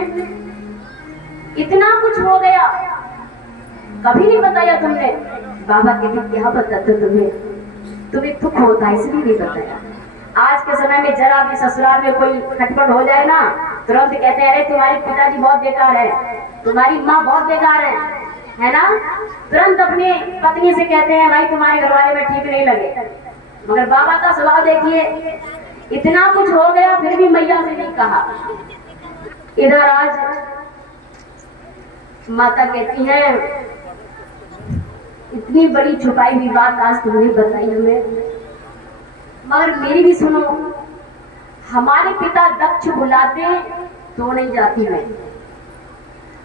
इतना कुछ हो गया, कभी नहीं बताया तुमने। बाबा कहते क्या बताते तुम्हें दुख होता है इसलिए नहीं बताया। आज के समय में जरा भी ससुराल में कोई खटपट हो जाए ना, तुरंत कहते हैं अरे तुम्हारे पिताजी बहुत बेकार है, तुम्हारी माँ बहुत बेकार है ना। तुरंत अपनी पत्नी से कहते हैं भाई तुम्हारे घर वाले में ठीक नहीं लगे। मगर बाबा का स्वभाव देखिए, इतना कुछ हो गया फिर भी मैया से नहीं कहा। इधर आज माता कहती है, इतनी बड़ी छुपाई हुई बात आज तुमने बताई हमें, मगर मेरी भी सुनो। हमारे पिता दक्ष बुलाते तो नहीं जाती मैं,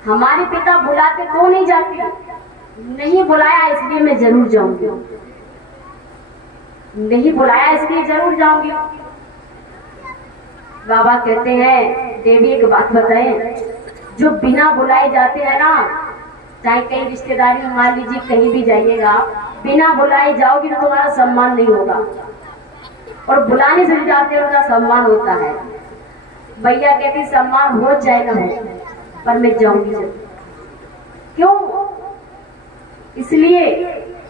हमारे पिता बुलाते तो नहीं जाती, नहीं बुलाया इसलिए मैं जरूर जाऊंगी, नहीं बुलाया इसलिए जरूर जाऊंगी। बाबा कहते हैं देवी एक बात बताएं, जो बिना बुलाए जाते हैं ना, चाहे कहीं रिश्तेदारी में मान लीजिए कहीं भी जाइएगा, बिना बुलाए जाओगी तो तुम्हारा सम्मान नहीं होगा, और बुलाने से जाते हैं उनका सम्मान होता है। भैया कहती सम्मान हो चाहे ना हो पर मैं जाऊंगी जरूर। क्यों? इसलिए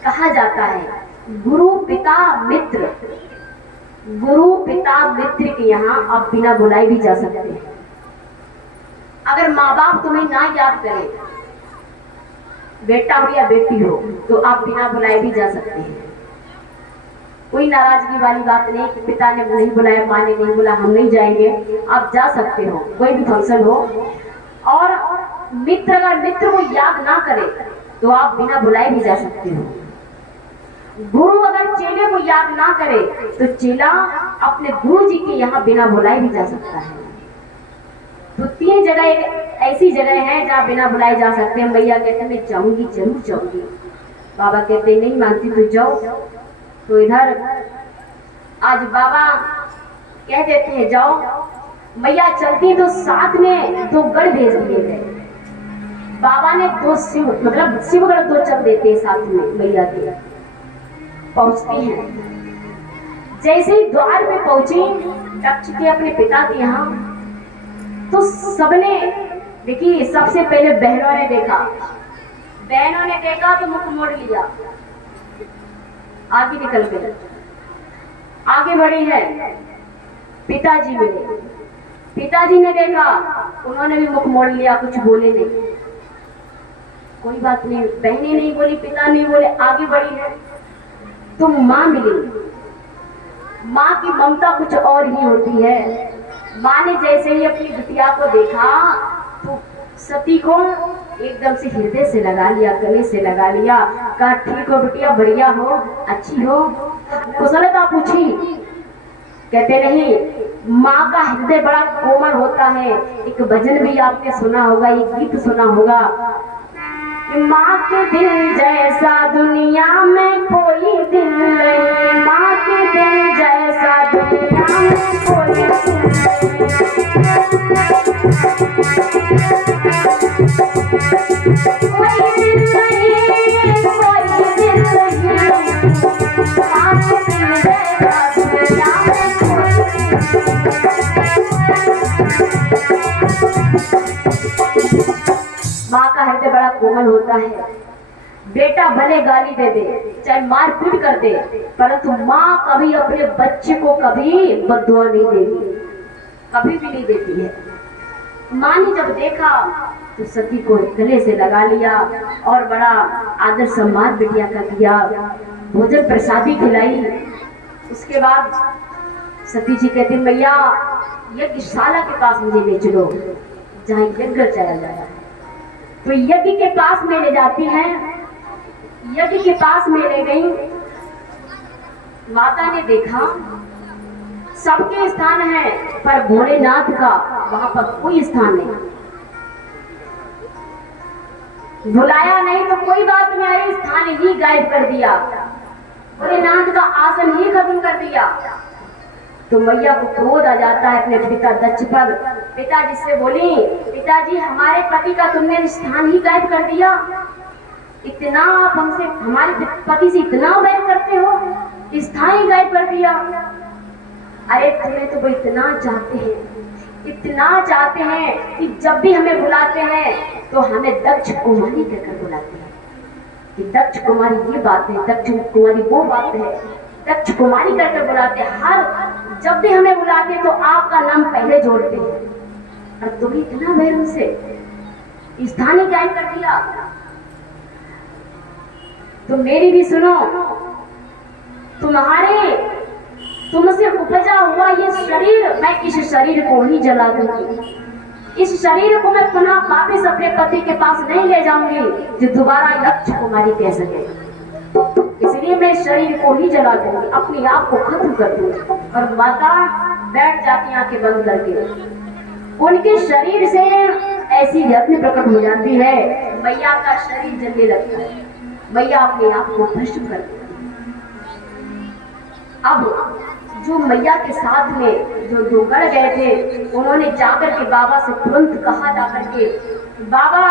कहा जाता है गुरु पिता मित्र, गुरु पिता मित्र के यहाँ आप बिना बुलाए भी जा सकते हैं। अगर माँ बाप तुम्हें ना याद करें, बेटा हो या बेटी हो, तो आप बिना बुलाए भी जा सकते हैं। कोई नाराजगी वाली बात नहीं कि पिता ने नहीं बुलाया, माँ ने नहीं बुलाया, हम नहीं जाएंगे, आप जा सकते हो कोई भी फंक्शन हो। और मित्र अगर मित्र को याद ना करे तो आप बिना बुलाए भी जा सकते हो। गुरु अगर चेले को याद ना करे तो चेला अपने गुरु जी के यहाँ बिना बुलाए भी जा सकता है। तो 3 जगह ऐसी जगह है जहाँ बिना बुलाए जा सकते हैं। मैया कहते मैं जाऊंगी, जरूर जाऊंगी। बाबा कहते नहीं मानती तो जाओ। तो इधर आज बाबा कह देते हैं जाओ। मैया चलती तो साथ में 2 गढ़ भेज दिए गए। बाबा ने 2 शिव मतलब शिवगढ़ 2 चल देते हैं साथ में मैया के। पहुंचती हैं, जैसे ही द्वार पे पहुंची दक्ष के अपने पिता के यहाँ, तो सबने देखिए, सबसे पहले बहनों ने देखा, बहनों ने देखा तो मुख मोड़ लिया, आगे निकल गए। आगे बढ़ी है, पिताजी मिले, पिताजी ने देखा, उन्होंने भी मुख मोड़ लिया, कुछ बोले नहीं। कोई बात नहीं, बहनें नहीं बोली, पिता नहीं बोले, आगे बढ़ी है तो माँ मिली। माँ की ममता कुछ और ही होती है। माँ ने जैसे ही अपनी बिटिया को देखा तो सती को एकदम से हृदय से लगा लिया, गले से लगा लिया, कहा ठीक हो बिटिया, बढ़िया हो, अच्छी हो, कुशलता पूछी। कहते नहीं, माँ का हृदय बड़ा कोमल होता है। एक भजन भी आपने सुना होगा, एक गीत सुना होगा, माँ के दिल जैसा दुनिया में कोई दिल नहीं, माँ के दिल जैसा दुनिया में कोई दिल नहीं, कोई दिल नहीं, माँ के दिल जैसा दुनिया में माँ का हृदय बड़ा कोमल होता है। बेटा भले गाली दे दे, चाहे मारपीट कर दे, परंतु माँ कभी अपने बच्चे को कभी बद्दुआ नहीं देती, कभी भी नहीं देती है। माँ ने जब देखा तो सती को गले से लगा लिया और बड़ा आदर सम्मान बिटिया का दिया, भोजन प्रसादी खिलाई। उसके बाद सती जी कहते मैया यज्ञशाला के पास मुझे ले चलो जहाँ यज्ञ चला जाता है। तो यज्ञ के पास में ले जाती हैं, यज्ञ के पास में ले गई। माता ने देखा सबके स्थान है पर भोलेनाथ का वहां पर कोई स्थान नहीं। बुलाया नहीं तो कोई बात नहीं, अरे स्थान ही गायब कर दिया, भोलेनाथ का आसन ही खत्म कर दिया। तो मैया को क्रोध आ जाता है अपने पिता दक्ष पर। पिताजी से बोली पिताजी हमारे पति का तुमने स्थान ही गायब कर दिया, इतना आप हमसे हमारे पति से इतना वैर करते हो, स्थान ही गायब कर दिया। अरे तुम्हें तो वो इतना चाहते हैं कि जब भी हमें बुलाते हैं तो हमें दक्ष कुमारी कहकर बुलाते हैं कि दक्ष कुमारी ये बात है, दक्ष कुमारी वो बात है, दक्ष कुमारी कहकर बुलाते हैं। हर जब भी हमें बुलाते तो आपका नाम पहले जोड़ते हैं, और तुम्हें इतना वैर उनसे, स्थानीय गायब कर दिया। तो मेरी भी सुनो, तुमसे उपजा हुआ ये शरीर, मैं इस शरीर को ही जला दूंगी, इस शरीर को मैं पुनः वापस अपने पति के पास नहीं ले जाऊंगी जो दोबारा दक्ष कुमारी कह सके, इसलिए मैं शरीर को ही जला दूंगी, अपने आप को खत्म कर दूंगी। और माता बैठ जाती आंखें बंद करके। उनके शरीर से ऐसी रत्न प्रकट हो जाती है, मैया का शरीर जलने लगता है, मैया अपने आप को भस्म कर देती है। अब जो मैया के साथ में जो गढ़ गए थे, उन्होंने जाकर के बाबा से तुरंत कहा जाकर के बाबा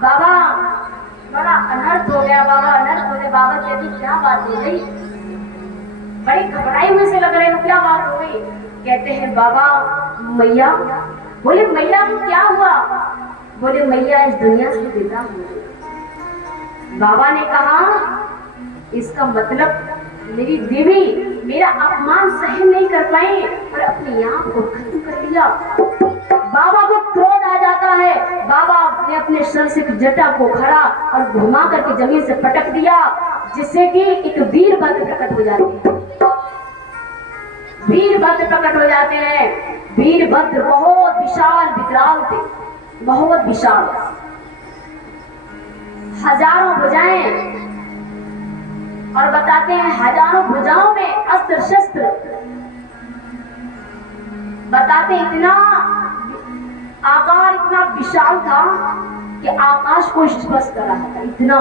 बड़ा अनर्थ हो गया, बाबा अनर्थ हो गया। बाबा कहते क्या बात हो गई, बड़े घबराए हुए से लग रहे हो, क्या बात हो गई? कहते हैं बाबा मैया, बोले मैया को क्या हुआ? बोले मैया इस दुनिया से विदा हो गई। बाबा ने कहा इसका मतलब मेरी देवी मेरा अपमान सहन नहीं कर पाए और अपने आप को खत्म कर दिया। बाबा को क्रोध आ जाता है, बाबा ने अपने सर से जटा को खड़ा और घुमा करके जमीन से पटक दिया, जिससे कि एक वीरभद्र प्रकट हो जाते हैं। वीरभद्र प्रकट हो जाते हैं। वीरभद्र बहुत विशाल विकराल थे, बहुत विशाल, हजारों भुजाएं, और बताते हैं हजारों भुजाओं में अस्त्र शस्त्र, बताते इतना आकार इतना विशाल था कि आकाश को स्पर्श कर रहा था, इतना।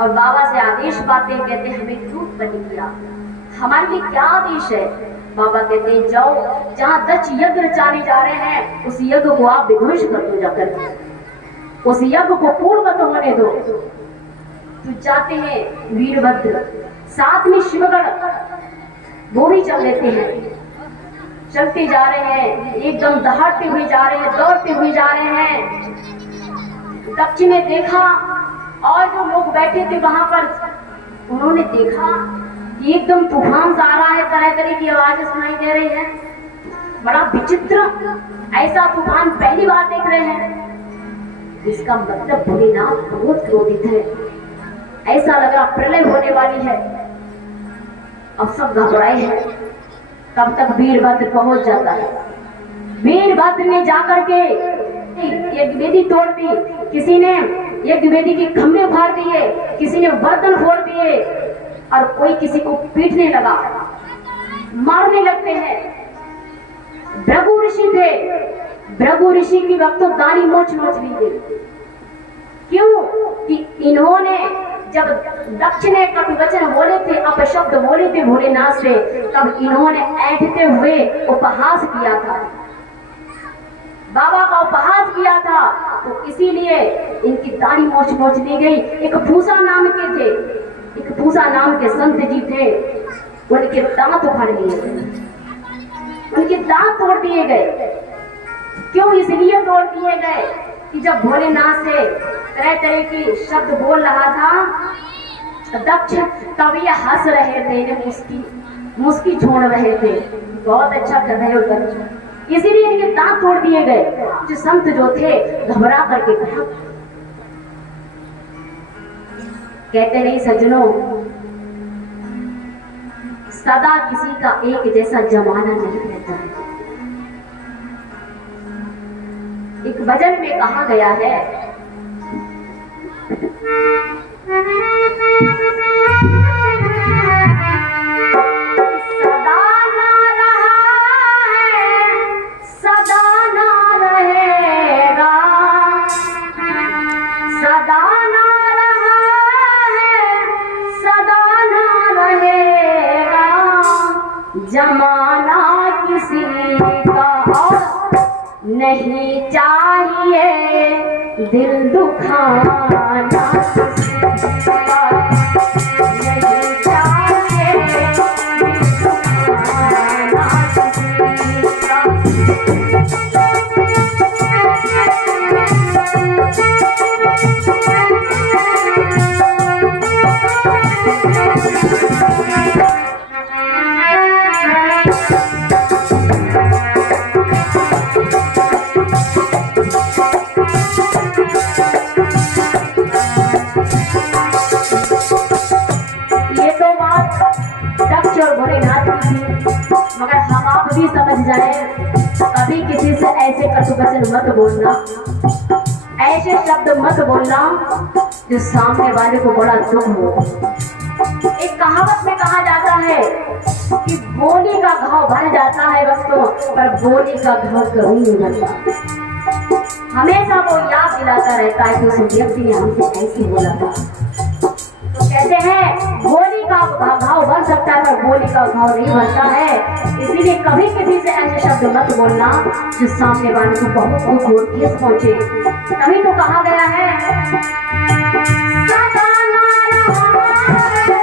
और बाबा से आदेश पाते, कहते हमें क्यों बनी किया, हमारे लिए क्या आदेश है? बाबा कहते हैं जाओ, जहाँ दक्ष यज्ञ रचाने जा रहे हैं उस यज्ञ को आप विध्वंस कर दो, जाकर उस यज्ञ को पूर्ण मत होने दो। तो जाते हैं वीरभद्र, साथ में शिवगढ़ वो भी चल लेते हैं। चलते जा रहे हैं, एकदम दहाड़ते हुए जा रहे हैं, दौड़ते हुए जा रहे हैं। दक्ष ने देखा और जो लोग बैठे थे वहां पर, उन्होंने देखा कि एकदम तूफान सा आ रहा है, तरह तरह की आवाजें सुनाई दे रही है, बड़ा विचित्र, ऐसा तूफान पहली बार देख रहे हैं। इसका मतलब भोलेनाथ बहुत क्रोधित है, ऐसा लग रहा प्रलय होने वाली है। अब सब घबराए हैं। तब तक वीरभद्र पहुंच जाता है। वीरभद्र ने जाकर के एक वेदी तोड़ दी, किसी ने एक वेदी के खंभे उखाड़ दिए, किसी ने बर्तन फोड़ दिए, और कोई किसी को पीटने लगा, मारने लगते हैं। भृगु ऋषि थे, भृगु ऋषि की वक्त तो दाढ़ी मोच ली गई। क्यों कि इन्होंने जब दक्ष ने कटु वचन बोले थे, अपशब्द बोले थे भोलेनाथ से, तब इन्होंने ऐंठते हुए उपहास किया था, बाबा का उपहास किया था, तो इसीलिए इनकी दाढ़ी मोच ली गई। एक पूसा नाम के थे, एक पूसा नाम के संत जी थे, उनके दांत उखाड़ लिए गए, उनके दांत तोड़ दिए गए। क्यों इसलिए तोड़ दिए गए कि जब भोलेनाथ से तरह तरह की शब्द बोल रहा था दक्ष, तब ये हंस रहे थे, मुस्की छोड़ रहे थे। बहुत अच्छा कर रहे हो दक्ष। इसीलिए इनके दांत तोड़ दिए गए। जो संत जो थे घबरा करके कहा, कहते नहीं सज्जनों, सदा किसी का एक जैसा जमाना नहीं रहता है। एक भजन में कहा गया है, सदा ना रहा है, सदा ना रहेगा, सदा ना रहा है, सदा ना रहेगा, जमाना किसी का और नहीं चाहिए, दिल दुखाना किसी का नहीं चाहिए, दिल दुखाना किसी का। मगर हम आप भी समझ जाए, कभी किसी से ऐसे कटुवचन मत बोलना, ऐसे शब्द मत बोलना जो सामने वाले को बड़ा दुख हो। एक कहावत में कहा जाता है कि बोली का घाव भर जाता है वक्तों, पर बोली का घाव कभी नहीं भरता। हमेशा वो याद दिलाता रहता है कि उस व्यक्ति ने हमसे ऐसे बोला था। कहते हैं बोली का घाव भर सकता है पर बोली का घाव नहीं भरता है। इसीलिए कभी किसी से ऐसे शब्द मत बोलना जो सामने वाले को बहुत दुख और ठेस पहुंचे। तभी तो कहा गया है, सदा ना रहा है,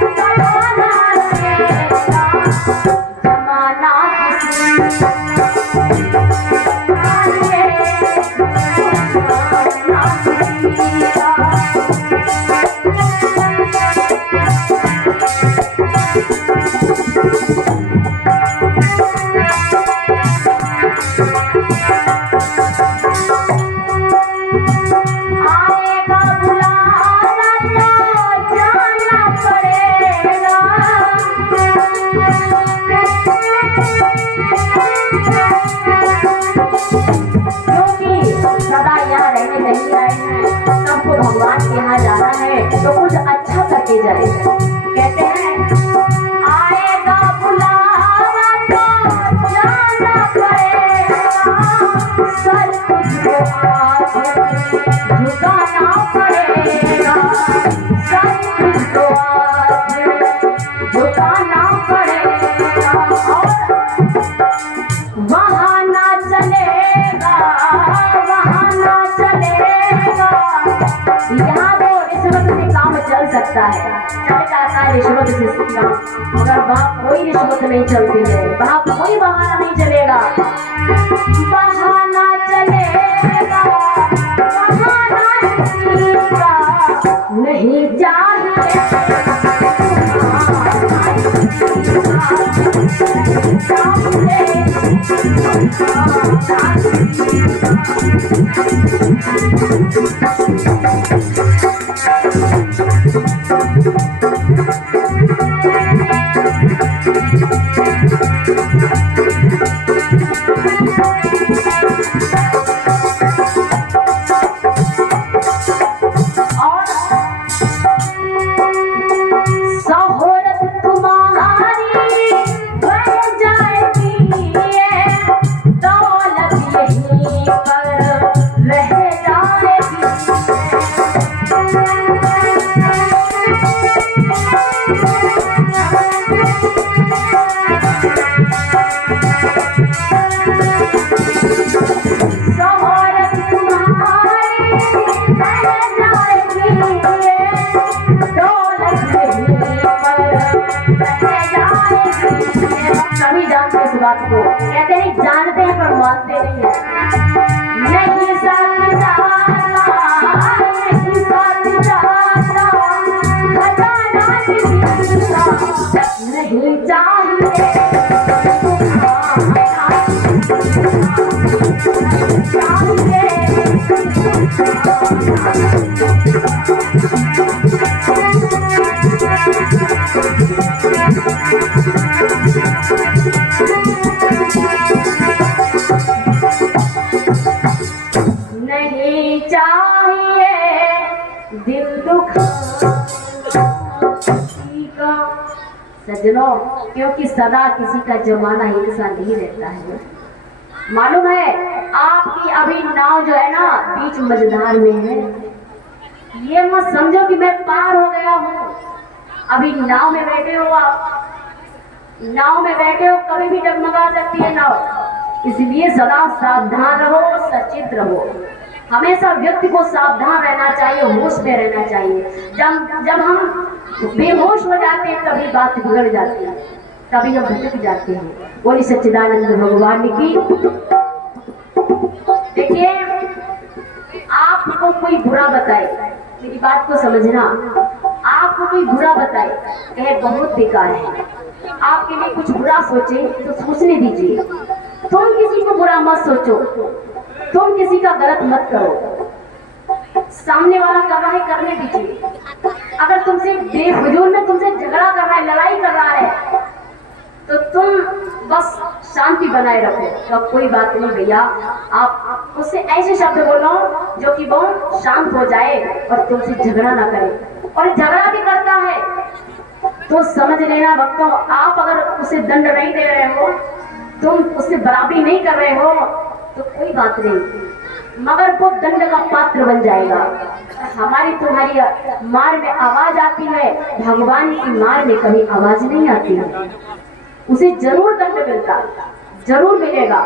सदा ना रहेगा, जमाना किसी तो कुछ अच्छा करके जाए। कहते हैं आएगा बुलावा तो जाना पड़ेगा, सर तुझको आज झुकाना पड़ेगा, सर तुझको आज झुकाना पड़ेगा। और वहाँ ना चलेगा, वहाँ ना चलेगा, यहाँ तो रिश्वत से काम चल सकता है, चल जाता है रिश्वत से काम, मगर वहाँ कोई रिश्वत नहीं चलती है, वहाँ कोई बहाना नहीं चलेगा, बहाना चलेगा, बहाना चलेगा नहीं चाहिए। सभी जानते हैं इस बात को, कहते हैं जानते हैं पर मानते नहीं है। नहीं साथ नहीं चाहिए दिल दुखा सज्जनों, क्योंकि सदा किसी का जमाना एक सा नहीं रहता है। मालूम है आपकी अभी नाव जो है ना बीच मझधार में है। ये मत समझो कि मैं पार हो गया हूँ। अभी नाव में बैठे हो आप, नाव में बैठे हो, कभी भी डगमगा सकती है नाव। इसलिए सदा सावधान रहो, सचेत रहो। हमेशा व्यक्ति को सावधान रहना चाहिए, होश में रहना चाहिए। जब हम बेहोश हो जाते हैं तभी बात बिगड़ जाती है, तभी हम भटक जाते हैं। बोली सच्चिदानंद भगवान की। देखिए, आपको कोई बुरा बताए, मेरी बात को समझना, आपको कोई बुरा बताए कहे बहुत बेकार है, आपके लिए कुछ बुरा सोचे तो सोचने दीजिए। तुम किसी को बुरा मत सोचो, तुम किसी का गलत मत करो। सामने वाला कर रहा है करने दीजिए। अगर तुमसे बेफजूल में तुमसे झगड़ा कर रहा है, लड़ाई कर रहा है, तो तुम बस शांति बनाए रखो। तो कोई बात नहीं भैया, आप उससे ऐसे शब्द बोलो जो कि वो शांत हो जाए और तुमसे झगड़ा ना करे। और झगड़ा भी करता है तो समझ लेना भक्तों, आप अगर उसे दंड नहीं दे रहे हो, तुम उससे बराबरी नहीं कर रहे हो, तो कोई बात नहीं, मगर वो दंड का पात्र बन जाएगा। हमारी तुम्हारी मार में आवाज आती है, भगवान की मार में कभी आवाज नहीं आती है। उसे जरूर दंड मिलता, जरूर मिलेगा।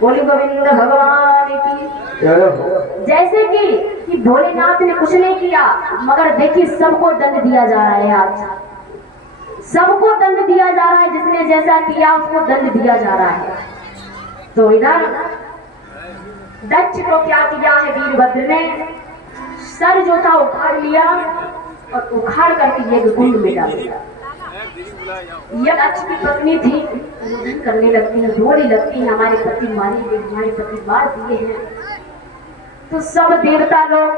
बोले गोविंद भगवान की। जैसे कि भोलेनाथ ने कुछ नहीं किया, मगर देखिए सबको दंड दिया जा रहा है। आज सबको दंड दिया जा रहा है, जिसने जैसा किया उसको दंड दिया जा रहा है। तो इधर दक्ष को क्या किया है वीरभद्र ने, सर जो था उखाड़ लिया और उखाड़ करके यज्ञ कुंड में डाल दिया। यह दक्ष की पत्नी थी, रोदन करने लगती है, रोने लगती है, हमारे पति मारे गए, हमारे पति मार दिए हैं। तो सब देवता लोग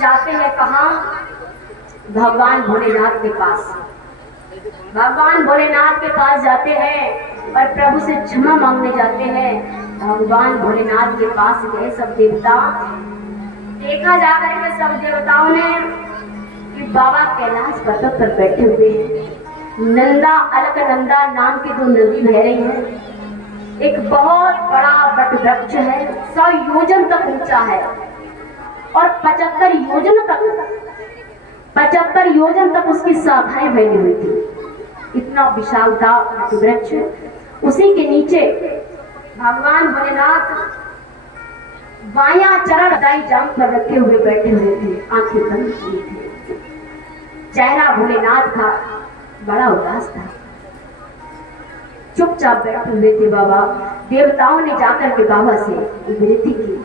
जाते हैं कहाँ? भगवान भोलेनाथ के पास। भगवान भोलेनाथ के पास जाते हैं और प्रभु से क्षमा मांगने जाते हैं। भगवान भोलेनाथ के पास गए सब देवता। देखा जाकर के सब देवताओं ने कि बाबा कैलाश पर्वत पर बैठे हुए हैं। नंदा अलकनंदा नाम की दो नदी बह रही है। एक बहुत बड़ा वट वृक्ष है, 100 योजन तक ऊंचा है और 75 योजन तक उसकी शाखाएं फैली हुई थी। इतना विशाल था वट वृक्ष। उसी के नीचे भगवान भोलेनाथ बायां चरण दाई जांघ पर रखे हुए बैठे हुए थे, आंखें बंद किए थे। चेहरा भोलेनाथ का बड़ा उदास था, चुपचाप बैठे हुए थे बाबा। देवताओं ने जाकर के बाबा से विनती की,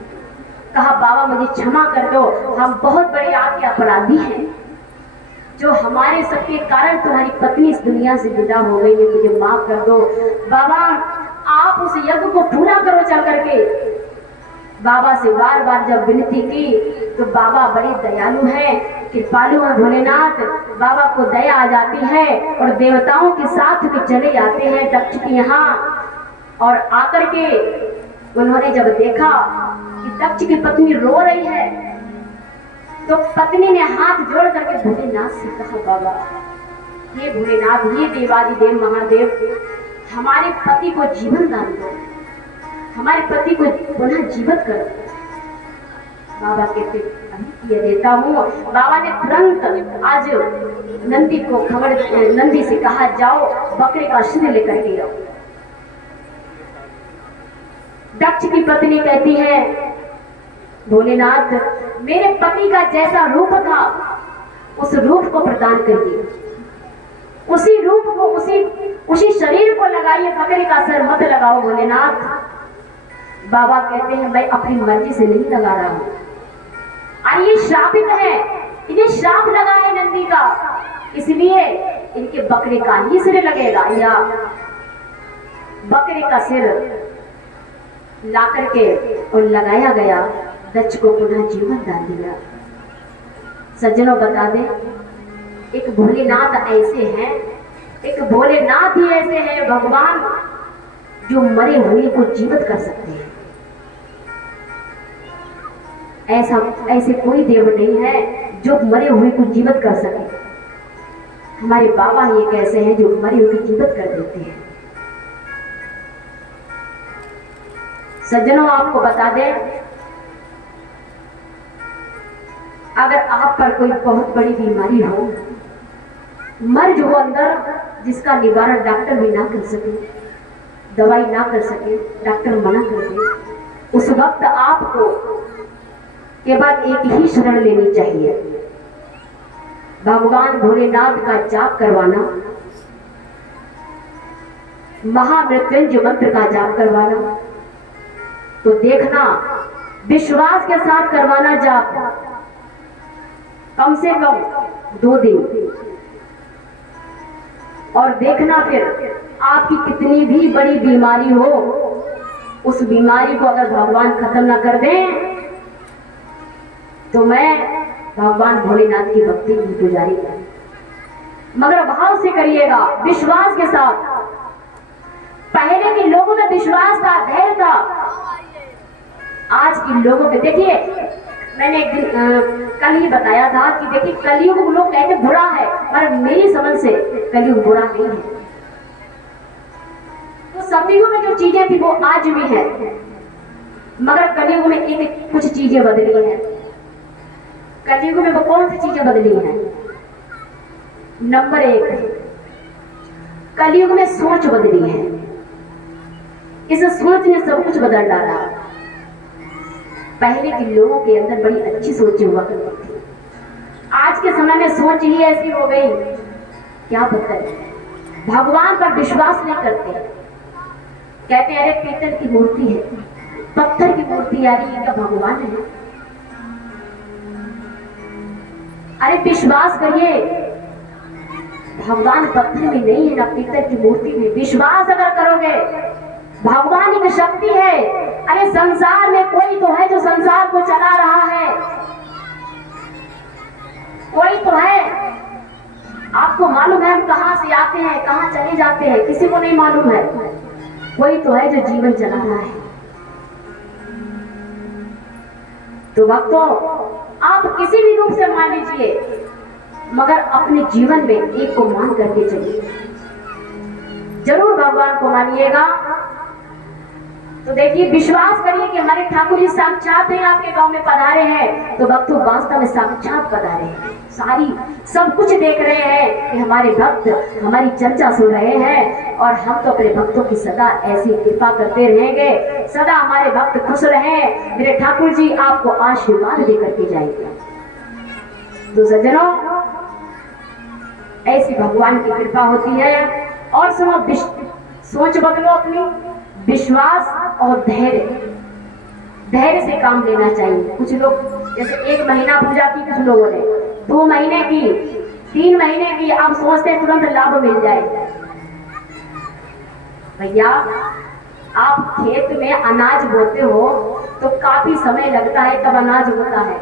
कहा बाबा मुझे क्षमा कर दो, हम बहुत बड़े आपके अपराधी हैं, जो हमारे सबके कारण तुम्हारी पत्नी इस दुनिया से विदा हो गई है, मुझे माफ कर दो। बाबा आप उस यज्ञ को पूरा करो चल करके। बाबा से बार बार जब विनती की तो बाबा बड़े दयालु हैं, कृपालु हैं भोलेनाथ। बाबा को दया आ जाती है और देवताओं के साथ के चले जाते हैं दक्ष के यहाँ। और आकर के उन्होंने जब देखा कि दक्ष की पत्नी रो रही है, तो पत्नी ने हाथ जोड़ करके भोलेनाथ से कहा बाबा ये भोलेनाथ, ये देवादिदेव महादेव, हमारे पति को जीवन दान दो, हमारे पति को पुनः जीवित करो। बाबा कहते ये देता हूँ। बाबा ने तुरंत आज नंदी को खबर, नंदी से कहा जाओ बकरे का सिर लेकर के आओ। दक्ष की पत्नी कहती है भोलेनाथ मेरे पति का जैसा रूप था उस रूप को प्रदान करिए, उसी रूप को उसी शरीर को लगाइए, बकरे का सर मत लगाओ भोलेनाथ। बाबा कहते हैं मैं अपनी मर्जी से नहीं लगा रहा हूं, और ये श्रापित है, इन्हें श्राप लगा है नंदी का, इसलिए इनके बकरे का ही सिर लगेगा, या बकरे का सिर ला करके और लगाया गया, दक्ष को पुनः जीवन दान दिया। सज्जनों बता दें, एक भोलेनाथ ऐसे हैं, एक भोलेनाथ ही ऐसे हैं भगवान जो मरे हुए को जीवित कर सकते हैं। ऐसे कोई देव नहीं है जो मरे हुए को जीवित कर सके। हमारे बाबा ही एक ऐसे हैं जो मरे हुए को जीवित कर देते हैं। सज्जनों आपको बता दें, अगर आप पर कोई बहुत बड़ी बीमारी हो, मर्ज हो अंदर, जिसका निवारण डॉक्टर भी ना कर सके, दवाई ना कर सके, डॉक्टर मना कर दे, उस वक्त आपको केवल एक ही शरण लेनी चाहिए, भगवान भोलेनाथ का जाप करवाना, महामृत्युंजय मंत्र का जाप करवाना। तो देखना, विश्वास के साथ करवाना जाप, कम से कम 2 दिन, और देखना फिर आपकी कितनी भी बड़ी बीमारी हो, उस बीमारी को अगर भगवान खत्म ना कर दें, तो मैं भगवान भोलेनाथ की भक्ति की पुजारी करूं। मगर भाव से करिएगा, विश्वास के साथ। पहले के लोगों में विश्वास था, धैर्य था। आज के लोगों में देखिए, मैंने एक दिन कल ही बताया था कि देखिए, कलयुग लोग कहते बुरा है, पर मेरी समझ से कलयुग बुरा नहीं है। तो सतयुग में जो चीजें थी वो आज भी है, मगर कलयुग में एक कुछ चीजें बदली हैं। कलयुग में वो कौन सी चीजें बदली हैं? नंबर 1, कलयुग में सोच बदली है। इस सोच ने सब कुछ बदल डाला। पहले के लोगों के अंदर बड़ी अच्छी सोच हुआ करती थी, आज के समय में सोच ही ऐसी हो गई, क्या पता है, भगवान पर विश्वास नहीं करते। कहते हैं अरे पीतल की मूर्ति है, पत्थर की मूर्ति आ रही है, क्या भगवान है? अरे विश्वास करिए, भगवान पत्थर में नहीं है, ना पीतल की मूर्ति में। विश्वास अगर करोगे, भगवान एक शक्ति है। अरे संसार में कोई तो है जो संसार को चला रहा है, कोई तो है। आपको मालूम है हम कहां से आते हैं, कहां चले जाते हैं, किसी को नहीं मालूम है। कोई तो है जो जीवन चला रहा है। तो भक्तों, आप किसी भी रूप से मान लीजिए, मगर अपने जीवन में एक को मान करके चलिए। जरूर भगवान को मानिएगा। तो देखिए, विश्वास करिए कि हमारे ठाकुर जी साक्षात हैं, आपके गांव में पधारे हैं। तो भक्तों, वास्तव में साक्षात पधारे हैं, सारी सब कुछ देख रहे हैं कि हमारे भक्त हमारी चर्चा सुन रहे हैं, और हम तो अपने भक्तों की सदा ऐसी कृपा करते रहेंगे। सदा हमारे भक्त खुश रहें, मेरे ठाकुर जी आपको आशीर्वाद देकर के जाएंगे। तो सज्जनों, ऐसी भगवान की कृपा होती है। और सुनो, सोच बदलो अपनी, विश्वास और धैर्य से काम लेना चाहिए। कुछ लोग जैसे 1 महीना पूजा की, कुछ लोगों ने 2 महीने की, 3 महीने की, आप सोचते हैं तुरंत लाभ मिल जाए। भैया, आप खेत में अनाज बोते हो तो काफी समय लगता है, तब अनाज होता है।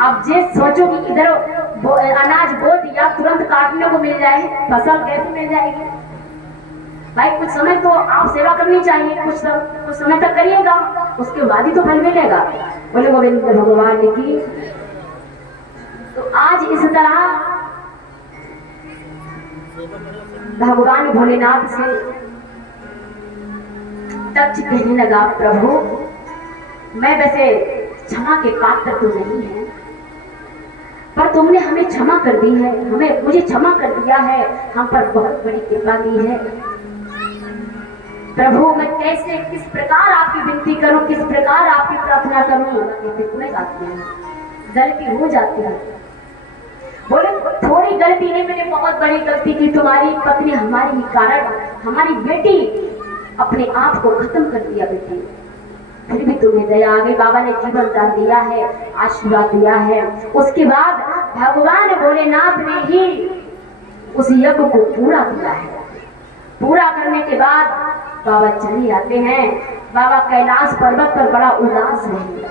आप जे सोचो कि इधर अनाज बो दिया, तुरंत काटने को मिल जाए, फसल कैसे मिल जाएगी? भाई कुछ समय तो आप सेवा करनी चाहिए, कुछ समय तक करिएगा, उसके बाद ही तो फल मिलेगा। बोले गोविंद भगवान की। तो आज इस तरह भगवान भोलेनाथ से दक्ष कहने लगा, प्रभु मैं वैसे क्षमा के पात्र तो नहीं है, पर तुमने हमें क्षमा कर दी है, मुझे क्षमा कर दिया है, हम पर बहुत बड़ी कृपा की है। प्रभु मैं कैसे, किस प्रकार आपकी विनती करूं, किस प्रकार आपकी प्रार्थना करूं? गलती हो जाती है। बोले थोड़ी गलती नहीं, मैंने बहुत बड़ी गलती की। तुम्हारी पत्नी हमारे ही कारण, हमारी बेटी अपने आप को खत्म कर दिया। बेटी फिर भी तुम्हें दया आ गई, बाबा ने जीवन दान दिया है, आशीर्वाद दिया है। उसके बाद भगवान भोलेनाथ ने ही उस यज्ञ को पूरा किया है। पूरा करने के बाद बाबा चले आते हैं। बाबा कैलाश पर्वत पर बड़ा उल्लास है।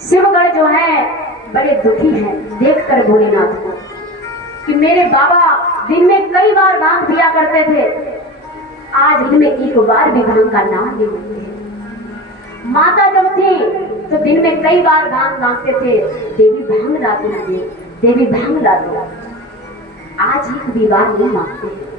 शिवगढ़ जो है बड़े दुखी हैं देखकर भोलेनाथ को कि मेरे बाबा दिन में कई बार भांग पिया करते थे, आज दिन में एक बार भी भांग का नाम नहीं लेते हैं। माता जब थी तो दिन में कई बार भांग मांगते थे, देवी भांग ला दो, देवी भांग ला दो। आज एक भी बार नहीं मांगते।